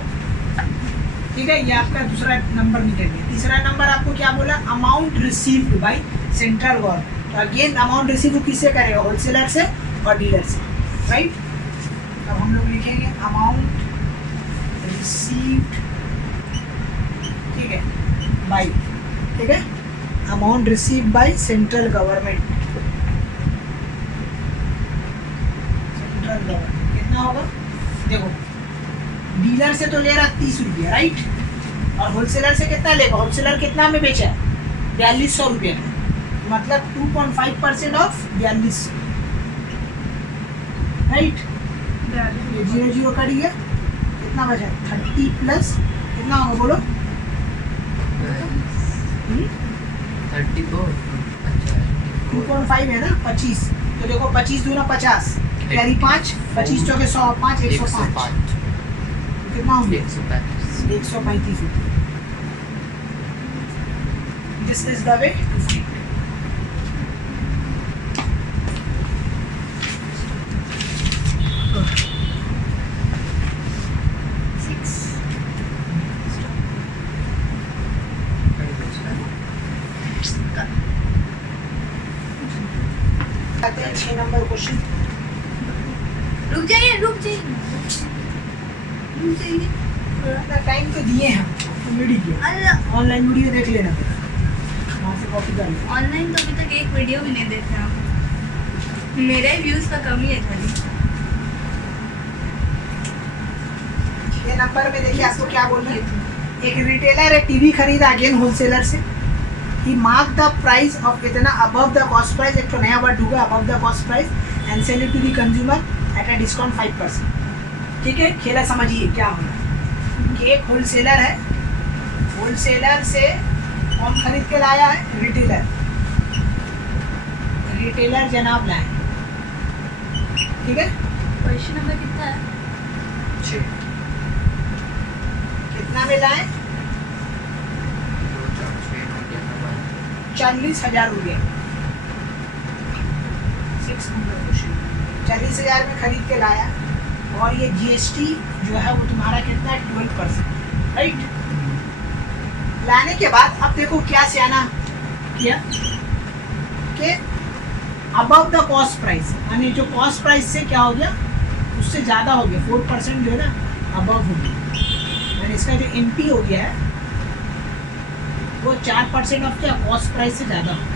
ठीक है। ये आपका दूसरा नंबर निकल गया। तीसरा नंबर आपको क्या बोला, amount received by central government. तो अगेन अमाउंट रिसीव किससे करेगा, होलसेलर से और डीलर से, राइट। अब हम लोग लिखेंगे अमाउंट रिसीव्ड, ठीक है, बाय, ठीक है, amount received by central government, central government कितना होगा, देखो डीलर से तो ले रहा ₹30, राइट, और होलसेलर से कितना लेगा, होलसेलर कितना में बेचा है, ₹4200 में, मतलब 2.5% ऑफ 4200, राइट। ये 0 कट गया, कितना बचा, 30 प्लस कितना होगा बोलो, 34 अच्छा 2.5 है ना, 25, तो देखो 25 दूना 50, कैरी 5, 25 चौके 100, 5 105, कितना हो गया, 135 रुपये। This is the way to find. आते हैं 6 नंबर क्वेश्चन। रुक जाइए अपना टाइम तो दिए हैं तो वीडियो किया, अल्लाह, ऑनलाइन वीडियो देख लेना, वहाँ से कॉपी कर लेना। ऑनलाइन तो अभी तक एक वीडियो भी नहीं देखा, मेरे व्यूज का कमी है खाली। 6 नंबर में देखिए आपको क्या बोल रहे हैं, एक रिटेलर है टीवी खरीदा अगेन होलसेलर से, he mark the price of इतना अबव द कॉस्ट प्राइस, एक तो नया वर्ड होगा above the cost price, and sell it to the consumer at a discount 5%, ठीक है। खेला समझिए क्या होना कि एक होलसेलर है, होलसेलर से कौन खरीद के लाया है, रिटेलर, रिटेलर जनाब लाए, ठीक है। क्वेश्चन नंबर कितना है, 6 कितना में लाए, 40,000 रुपये, 6 नंबर क्वेश्चन, 40,000 में खरीद के लाया, और ये जीएसटी जो है वो तुम्हारा कितना है, 12%, राइट। लाने के बाद अब देखो क्या सियाना किया कि अबव द कॉस्ट प्राइस, यानी जो कॉस्ट प्राइस से क्या हो गया, उससे ज़्यादा हो गया, 4% जो है ना अबव हो गया, यानी इसका जो एमपी हो गया है वो 4% ऑफ क्या, कॉस्ट प्राइस से ज़्यादा हो गया।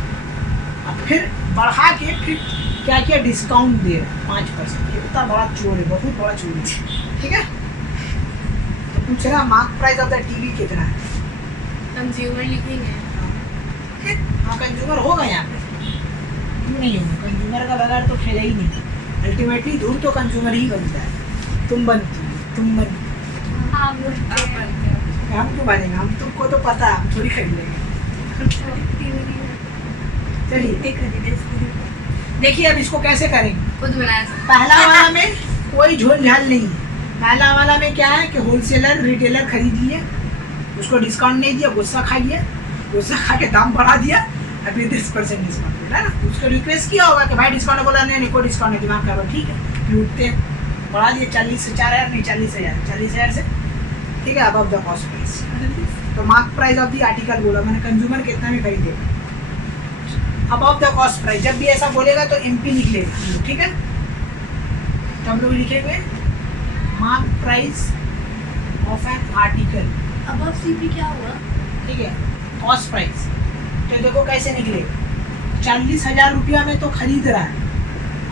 अब फिर बढ़ा के फिर क्या किया, डिस्काउंट दे रहा है 5%, ये इतना बड़ा चोर है, बहुत बड़ा चोर है, ठीक है। तो पूछ रहा mark price of the TV कितना है, कंज्यूमर लिखेंगे, हाँ कंज्यूमर होगा यहाँ पे, क्यों नहीं होगा, कंज्यूमर का बगैर तो खेला ही नहीं, अल्टीमेटली दूर तो कंज्यूमर ही बनता है, तुम बनती हो, तुम बनती हाँ वो आप बनते हैं। हो, हम क्यों बनेंगे, हम तुमको तो पता है, हम थोड़ी खरीदेंगे। चलिए देखिए अब इसको कैसे करेंगे। खुद बनाया सब। पहला वाला में कोई झोल झाल नहीं है, पहला वाला में क्या है कि होलसेलर रिटेलर खरीद लिए, उसको डिस्काउंट नहीं दिया, गुस्सा खा गया, गुस्सा खा के दाम बढ़ा दिया, अभी 10% डिस्काउंट मिला ना, उसको रिक्वेस्ट किया होगा कि भाई डिस्काउंट, बोला नहीं कोई डिस्काउंट नहीं, दिमाग का ठीक है, फिर उठते बढ़ा दिए 40 से 4,000 नहीं 40,000 से, ठीक है, अबव द कॉस्ट प्राइस। तो mark price of the article बोला मैंने, कंज्यूमर कितना में खरीदेगा, अबव द कॉस्ट प्राइस, जब भी ऐसा बोलेगा तो एमपी निकलेगा, ठीक है। तो हम लोग लिखेंगे mark price of an article, above CP क्या हुआ, ठीक है, कॉस्ट प्राइस। तो देखो कैसे निकलेगा, 40,000 रुपया में तो खरीद रहा है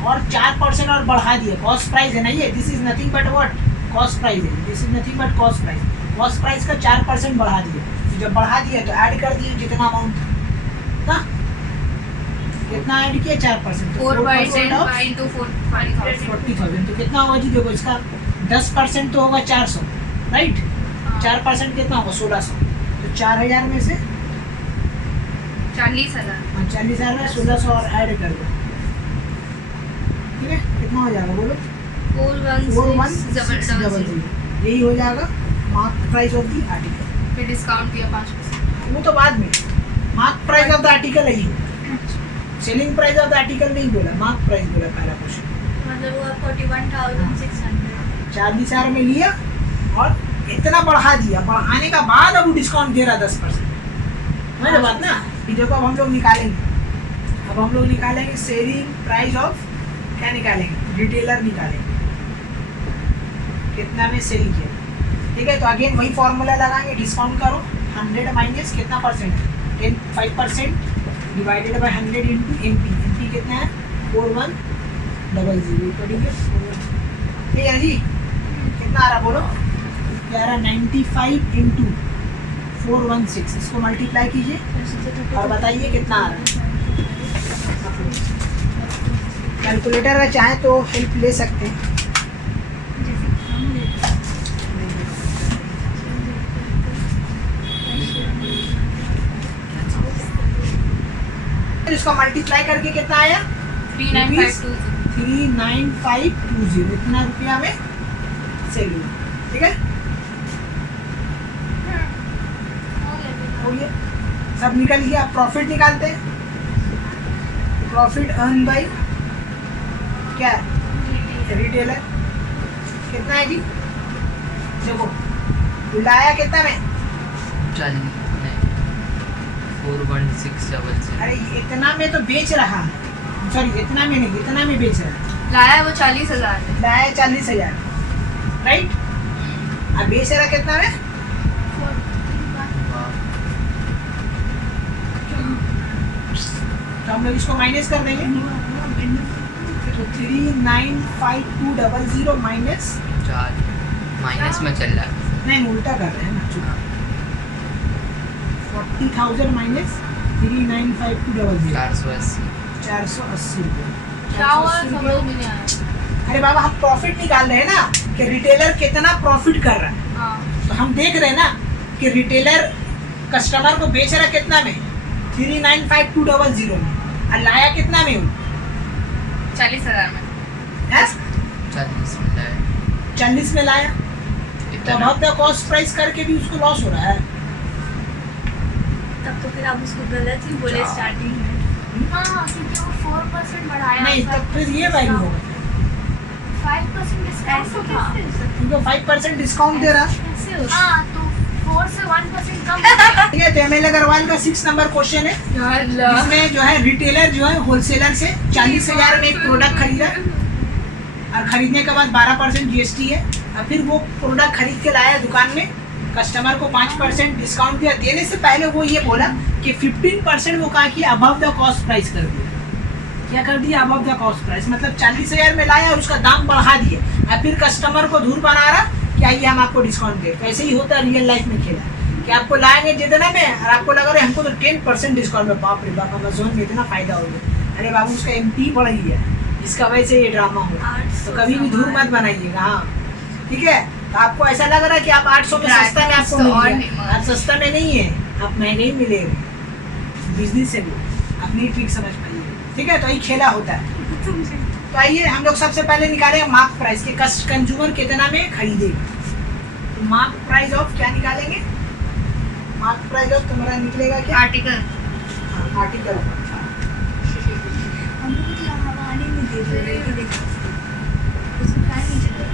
और 4% और बढ़ा दिए, कॉस्ट प्राइस है ना ये, this is nothing but what, cost price है, this is nothing but cost price, cost price का 4% बढ़ा दिए, तो जब बढ़ा दिए तो ऐड कर दिए जितना अमाउंट था, कितना ऐड किया, 4%, 4% into 40,000, 40,000, तो कितना होगा जी, देखो इसका 10% तो होगा 400, राइट, 4% कितना होगा 1,600, तो 4,000 में से 40,000, 40,000 में 1,600 और ऐड कर दो, ठीक है, कितना हो जाएगा बोलो, 41600, यही हो जाएगा mark price of the article. फिर डिस्काउंट दिया 5%। वो तो बाद में, mark price of the article यही होगा, selling price of the article नहीं बोला, मार्क प्राइस बोला पहला क्वेश्चन। मतलब वो 41,600। 40,000 में लिया और इतना बढ़ा दिया, बढ़ाने का बाद अब वो डिस्काउंट दे रहा 10%। समझ बात ना? कि देखो अब हम लोग निकालेंगे, अब हम लोग निकालेंगे सेलिंग प्राइस ऑफ, क्या निकालेंगे, रिटेलर निकालेंगे, कितना में सेल किया। ठीक है, तो अगेन वही फॉर्मूला लगाएंगे, डिस्काउंट करो 100 माइनस कितना परसेंट है, 5% divided by 100 into MP। MP कितना है 4100। पढ़िए ठीक है जी, कितना आ रहा बोलो, क्या आ रहा 95 इंटू 416, इसको मल्टीप्लाई कीजिए और बताइए कितना आ रहा है। कैलकुलेटर अगर चाहें तो हेल्प ले सकते हैं। इसको मल्टीप्लाई करके कितना आया 39,520, इतना रुपया में सेल हुआ। ठीक है, हो गया, सब निकल गया। अब प्रॉफिट निकालते हैं। प्रॉफिट अर्न बाई क्या है, रिटेलर कितना है जी, देखो लाया कितना में, 41600। अरे इतना में तो बेच रहा है, सॉरी इतना में नहीं, इतना में बेच रहा है। लाया वो 40,000 है। लाया 40,000, राइट, अब बेच रहा कितना में, तो हम लोग इसको माइनस कर देंगे, तो 395200 माइनस, माइनस में चल रहा है। नहीं उल्टा कर रहे हैं ना, 40,000 माइनस 395200, 480 रुपये। क्या हुआ समझ में नहीं आया। अरे बाबा हम प्रॉफिट निकाल रहे हैं ना, कि रिटेलर कितना प्रॉफिट कर रहा है, हाँ तो हम देख रहे हैं ना कि रिटेलर कस्टमर को बेच रहा कितना में, 395200 में, और लाया कितना में, 40,000 में। है 40 में लाया। 40 में लाया, तो इतना अबाव द कॉस्ट प्राइस करके भी उसको लॉस हो रहा है। तब तो फिर आप उसको गलत ही बोले हाँ। स्टार्टिंग में। हाँ क्योंकि वो 4% बढ़ाया। नहीं तब फिर ये वैल्यू होगा, 5% डिस्काउंट तो था। क्योंकि 5% डिस्काउंट दे रहा। कैसे हो? हाँ तो 4 से 1% कम। ठीक है, तो ML अग्रवाल का 6 नंबर क्वेश्चन है, इसमें जो है रिटेलर जो है होलसेलर से 40,000 में एक प्रोडक्ट खरीदा, और खरीदने के बाद 12% GST है, और फिर वो प्रोडक्ट खरीद के लाया दुकान में, कस्टमर को 5% डिस्काउंट दिया। देने से पहले वो ये बोला कि 15% वो कहा कि अबव द कॉस्ट प्राइस कर दिया। क्या कर दिया, अबव द कॉस्ट प्राइस, मतलब 40,000 में लाया और उसका दाम बढ़ा दिया, और फिर कस्टमर को धूर बना रहा कि आइए हम आपको डिस्काउंट दें। तो ऐसे ही होता है रियल लाइफ में खेला, कि आपको लाएंगे जितना में, और आपको लगा रहे हमको तो 10% डिस्काउंट में, बाप रे बाप अमेज़न में इतना फायदा हो गया। अरे बाबू उसका MP बढ़ गया, इसका वजह से ये ड्रामा हो, तो कभी भी धूर मत बनाइएगा। हाँ ठीक है, तो आपको ऐसा लग रहा है कि आप 800 में सस्ता में आपको मिल गया, आप सस्ता में नहीं है, आप महंगे ही मिलेंगे। बिजनेस से भी अपनी ट्रिक समझ पाइए। ठीक है, तो यही खेला होता है। तो आइए हम लोग सबसे पहले निकालेंगे मार्क प्राइस के, कंज्यूमर कितना में खरीदेगा। तो मार्क प्राइस ऑफ क्या निकालेंगे, मार्क प्राइस ऑफ तुम्हारा निकलेगा क्या, आर्टिकल। आर्टिकल। हम लोग तो हवाने में दे रहे हैं, देखो उसको क्या नहीं चल रहा।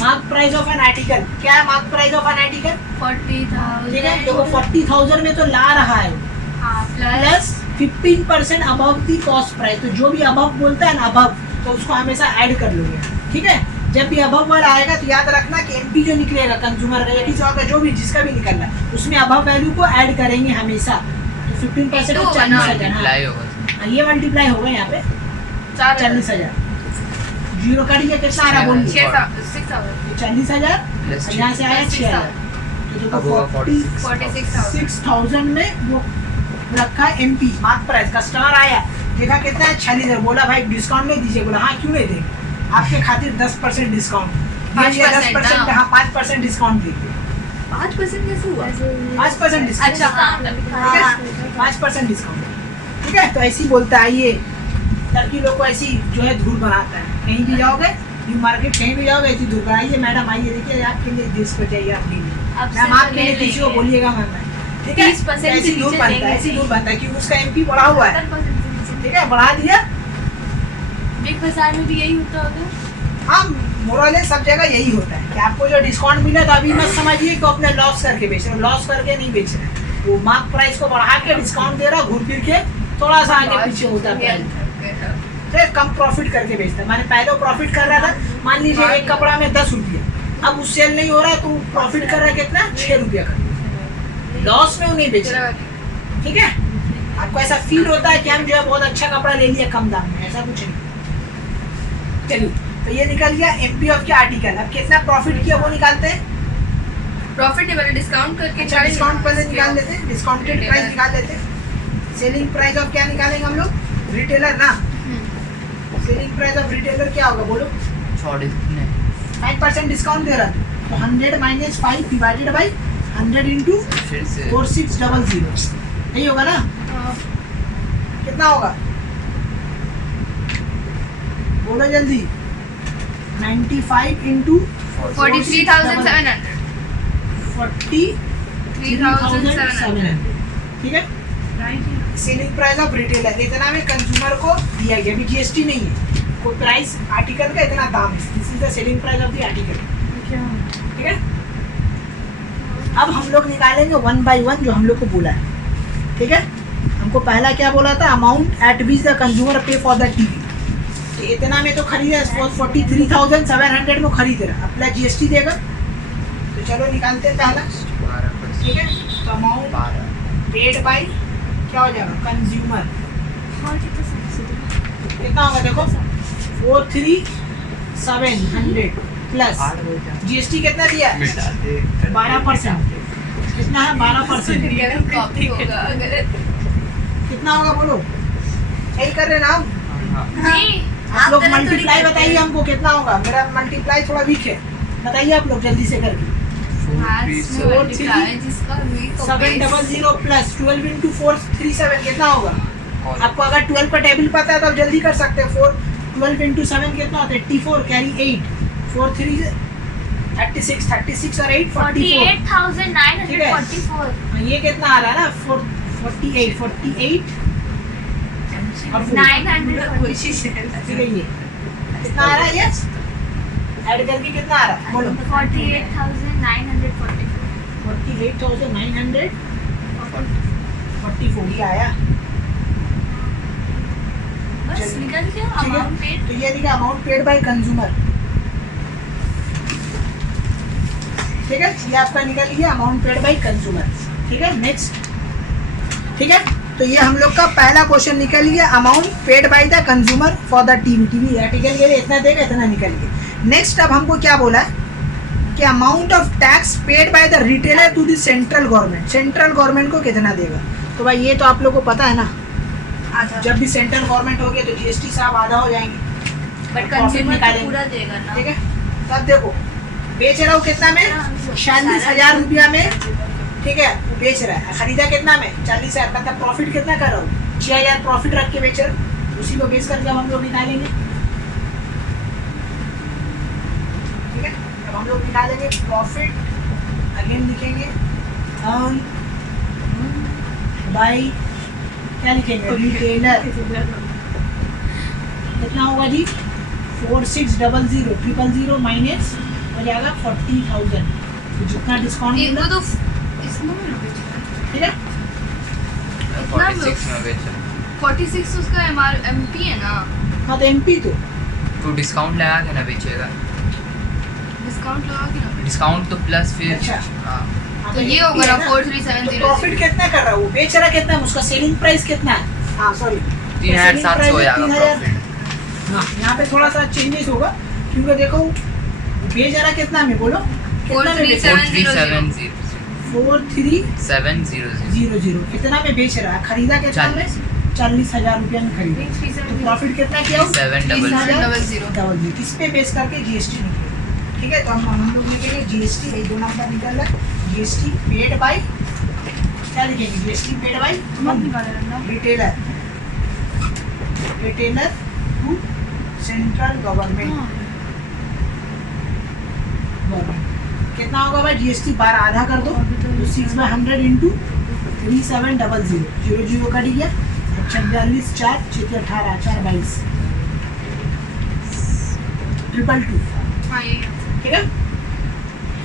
Mark price of an article, क्या है mark price of an article, 40,000। ठीक है, देखो 40,000 में तो ला रहा है वो, हाँ प्लस 15% अबव दी कॉस्ट प्राइस। तो जो भी अबव बोलता है ना, अबव, तो उसको हमेशा ऐड कर लोगे। ठीक है, जब भी अबव वाला आएगा तो याद रखना कि MP जो निकलेगा कंज्यूमर का या किसी और का, जो भी जिसका भी निकल रहा है, उसमें अबव वैल्यू को ऐड करेंगे हमेशा। तो 15% और 40,000, मल्टीप्लाई होगा। हाँ ये मल्टीप्लाई होगा यहाँ पे 40,000। जीरो कटिए कितना आ रहा बोलिए, 40,000, प्लस यहाँ से आया 6,000, तो देखो 46,000 में वो रखा MP मार्क प्राइस। कस्टमर आया, देखा कितना है 46,000, बोला भाई डिस्काउंट नहीं दीजिए, बोला हाँ क्यों नहीं देंगे, आपके खातिर 10% डिस्काउंट, 10%, हाँ 5% डिस्काउंट दीजिए। 5% कैसे हुआ? 5% डिस्काउंट, अच्छा हाँ 5% डिस्काउंट। ठीक है, तो ऐसे ही बोलता है ये लड़की लोग को, ऐसी जो है धूल बनाता है। कहीं भी जाओगे, न्यू मार्केट कहीं भी जाओगे, ऐसी धूल बनाइए, मैडम आइए देखिए आपके लिए डिश पे चाहिए, आपके लिए मैम, आपके लिए किसी को बोलिएगा मैम, ठीक है, 30% ऐसी से दूर नीचे बनता है, देंगे ऐसी नहीं। दूर बनता है क्योंकि उसका एमपी बढ़ा हुआ है, 70% से नीचे। ठीक है, बढ़ा दिया। बिग बाजार में भी यही होता होगा। हाँ, मोरल सब जगह यही होता है कि आपको जो डिस्काउंट मिला तो अभी मत समझिए कि अपने लॉस करके बेच रहे हो, लॉस करके नहीं बेच रहे, वो मार्क प्राइस को बढ़ा के डिस्काउंट दे रहा, घूम फिर के थोड़ा सा आगे पीछे होता है प्राइस, तो कम प्रॉफिट करके बेचता है। मैंने पहले प्रॉफिट कर रहा था, मान लीजिए एक कपड़ा में 10 रुपये, अब उस सेल नहीं हो रहा तो प्रॉफिट कर रहा है कितना, 6 रुपया कर, लॉस में वो नहीं बेच रहा, ठीक है। आपको ऐसा फील होता है कि हम जो है बहुत अच्छा कपड़ा ले लिया कम दाम में, ऐसा कुछ नहीं। चलिए, तो ये निकल गया एमपी ऑफ के आर्टिकल। अब कितना प्रॉफिट किया वो निकालते हैं। प्रॉफिट टेबल डिस्काउंट करके अच्छा, डिस्काउंट पहले निकाल लेते हैं, डिस्काउंटेड प्राइस निकाल लेते हैं। सेलिंग प्राइस ऑफ क्या निकालेंगे हम लोग, रिटेलर ना। सेलिंग प्राइस ऑफ रिटेलर क्या होगा बोलो, 5% डिस्काउंट दे रहा है तो 100 माइनस 5 डिवाइडेड बाई 100 इंटू फिर से 4600, यही होगा ना। कितना होगा बोलो जल्दी, 95 इंटू 43,700 43,700, ठीक है। सेलिंग प्राइस ऑफ रिटेलर इतना में कंज्यूमर को दिया गया, अभी जीएसटी नहीं है, कोई प्राइस आर्टिकल का इतना दाम है, this is the selling price of the article, ठीक है। अब हम लोग निकालेंगे 1 by 1 जो हम लोग को बोला है, ठीक है। हमको पहला क्या बोला था, amount at which the consumer पे फॉर द टीवी, इतना में तो खरीदा 43,700 में खरीद रहा, अपना जीएसटी देगा, तो चलो निकालते हैं पहला, 12%, ठीक है। तो अमाउंट पेड बाय क्या हो जाएगा, कंज्यूमर, कितना होगा देखो 43,700 प्लस जीएसटी कितना दिया है, 12%, कितना है 12%, कॉपी होगा अगर कितना होगा बोलो, यही कर रहे ना हम। नहीं आप लोग मल्टीप्लाई बताइए हमको कितना होगा, मेरा मल्टीप्लाई थोड़ा वीक है, बताइए आप लोग जल्दी से करके। 700 प्लस 12 इंटू 437 कितना होगा, आपको अगर 12 का टेबल पता है तो आप जल्दी कर सकते हैं। 12 इंटू 7 कितना होता है, 84 कैरी 8, 4 3 36, 36 और 8 44, 48,944। ये कितना आ रहा है ना 48 और 4, ठीक है। ये कितना आ रहा है, यस ऐड करके कितना आ रहा है बोलो, 48,944। 48,944 ये आया, बस निकल गया ठीक है। Amount paid. तो ये देखिए अमाउंट पेड बाय कंज्यूमर, ठीक है, ये आपका निकल गया अमाउंट पेड बाय कंज्यूमर, ठीक है। नेक्स्ट, ठीक है, तो ये हम लोग का पहला क्वेश्चन निकल गया, amount paid by the consumer for the TV article के लिए इतना देगा, इतना निकल गया। नेक्स्ट अब हमको क्या बोला है कि amount of tax paid by the retailer to the central government, central government को कितना देगा। तो भाई ये तो आप लोग को पता है ना, जब भी सेंट्रल गवर्नमेंट हो गया तो जीएसटी साहब आधा हो जाएंगे, बट प्रॉफिट कंज्यूमर निकालेंगे, पूरा देगा ना। ठीक है। तब देखो बेच रहा हूँ कितना में, 46,000 रुपया में, ठीक है, बेच रहा है, खरीदा कितना में 40,000, मतलब प्रॉफिट कितना कर रहा हूँ, 6,000 प्रॉफिट रख के बेच रहा हूँ, उसी को बेच करके हम लोग निकालेंगे, ठीक है। अब हम लोग निकालेंगे प्रॉफिट, अगेन लिखेंगे अर्न बाय क्या लिखेंगे, रिटेलर, कितना होगा जी 4600 माइनस हो जाएगा 40,000, तो जितना डिस्काउंट मिला, वो तो इसमें भी ना बेच रहा है। ठीक है। 46 में बेच रहा 46 उसका एमपी है ना, हाँ तो एमपी तो तो डिस्काउंट लगा के ना बेचेगा, डिस्काउंट लगा के ना बेच। डिस्काउंट तो प्लस फिर अच्छा। हाँ, हाँ, तो ये MP होगा है ना ना, 43,700। तो प्रॉफिट कितना कर रहा है वो, बेच रहा कितना है, उसका सेलिंग प्राइस कितना है, हाँ सॉरी 3,700 हो जाएगा प्रॉफिट। हाँ यहाँ पे थोड़ा सा चेंजेस होगा क्योंकि देखो बेच रहा कितना में बोलो, कितना में बेच रहा है, 43,700 43,700 कितना में बेच रहा है, खरीदा कितना में 40,000 रुपया में खरीदा, तो प्रॉफिट कितना किया हो 700 इस पे बेस करके जीएसटी निकले, ठीक है। तो हम लोग लिखेंगे जीएसटी, ये दो नंबर निकल रहा है, जीएसटी पेड बाय क्या लिखेंगे, GST paid by retailer, retailer to central government, कितना होगा भाई जीएसटी 12 आधा कर दो, तो 6/100 इंटू 3700 00 कट गया 46 4 6 18 4 22 222 हाँ ये ठीक है।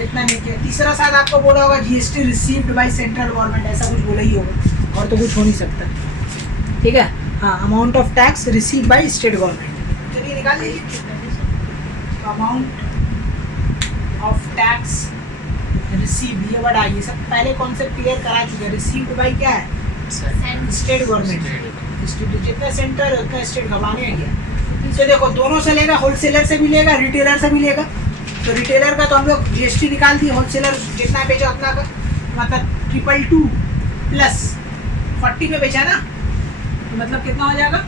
इतना नहीं किया। तीसरा शायद आपको बोला होगा GST received by central government, ऐसा कुछ बोला ही होगा और तो कुछ हो नहीं सकता। ठीक है हाँ, amount of tax receive by state government. चलिए निकाल लीजिए अमाउंट ऑफ टैक्स रिसीव, ये वर्ड आइए सब पहले कॉन्सेप्ट क्लियर करा चुके हैं। रिसीव्ड बाय क्या है? State government. जितना सेंट्रल उतना स्टेट घबाने हैं क्या। तो देखो दोनों से लेगा, होलसेलर से भी लेगा, रिटेलर से भी लेगा। तो रिटेलर का तो हम लोग जीएसटी निकाल दिए, होलसेलर जितना बेचा उतना का मतलब 222 प्लस 40 में बेचा ना, तो मतलब कितना हो जाएगा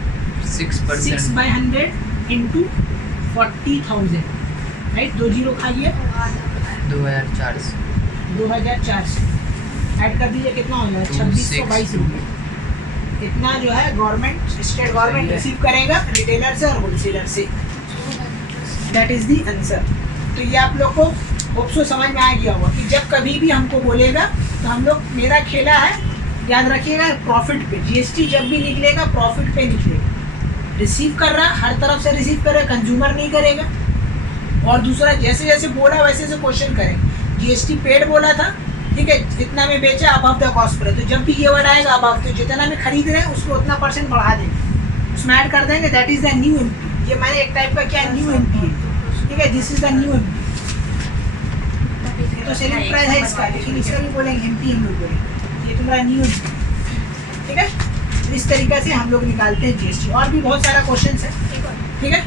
6%। 6/100 इंटू 40,000 राइट। 2 जीरो खाइए 2400 2400 ऐड कर दीजिए, कितना हो जाएगा 2622 रुपये। इतना जो है गवर्नमेंट स्टेट गवर्नमेंट रिसीव करेगा रिटेलर से और होलसेलर से। That is the answer. तो ये आप लोग को होप्सो समझ में आ गया होगा कि जब कभी भी हमको बोलेगा तो हम लोग मेरा खेला है, याद रखिएगा प्रॉफिट पे। जीएसटी जब भी निकलेगा प्रॉफिट पे निकलेगा। रिसीव कर रहा हर तरफ से रिसीव कर रहा, कंज्यूमर नहीं करेगा। और दूसरा जैसे जैसे बोला वैसे वैसे क्वेश्चन करें। जीएसटी पेड बोला था, ठीक है, जितना में बेचा अबव द कॉस्ट पर है, तो जब भी ये वर्ड आएगा अबव, तो जितना में खरीद रहे हैं उसको उतना % बढ़ा देंगे, उसमें ऐड कर देंगे। That is the new MP. ये मैंने एक टाइप का क्या न्यू एमपी है, ठीक है, this is the new MP. ये तो सेलिंग प्राइस है इसका, लेकिन इसका भी बोलेंगे एमपी, हम लोग बोलेंगे ये तुम्हारा न्यू एमपी, ठीक है। इस तरीके से हम लोग निकालते हैं जीएसटी। और भी बहुत सारा क्वेश्चन है, ठीक है।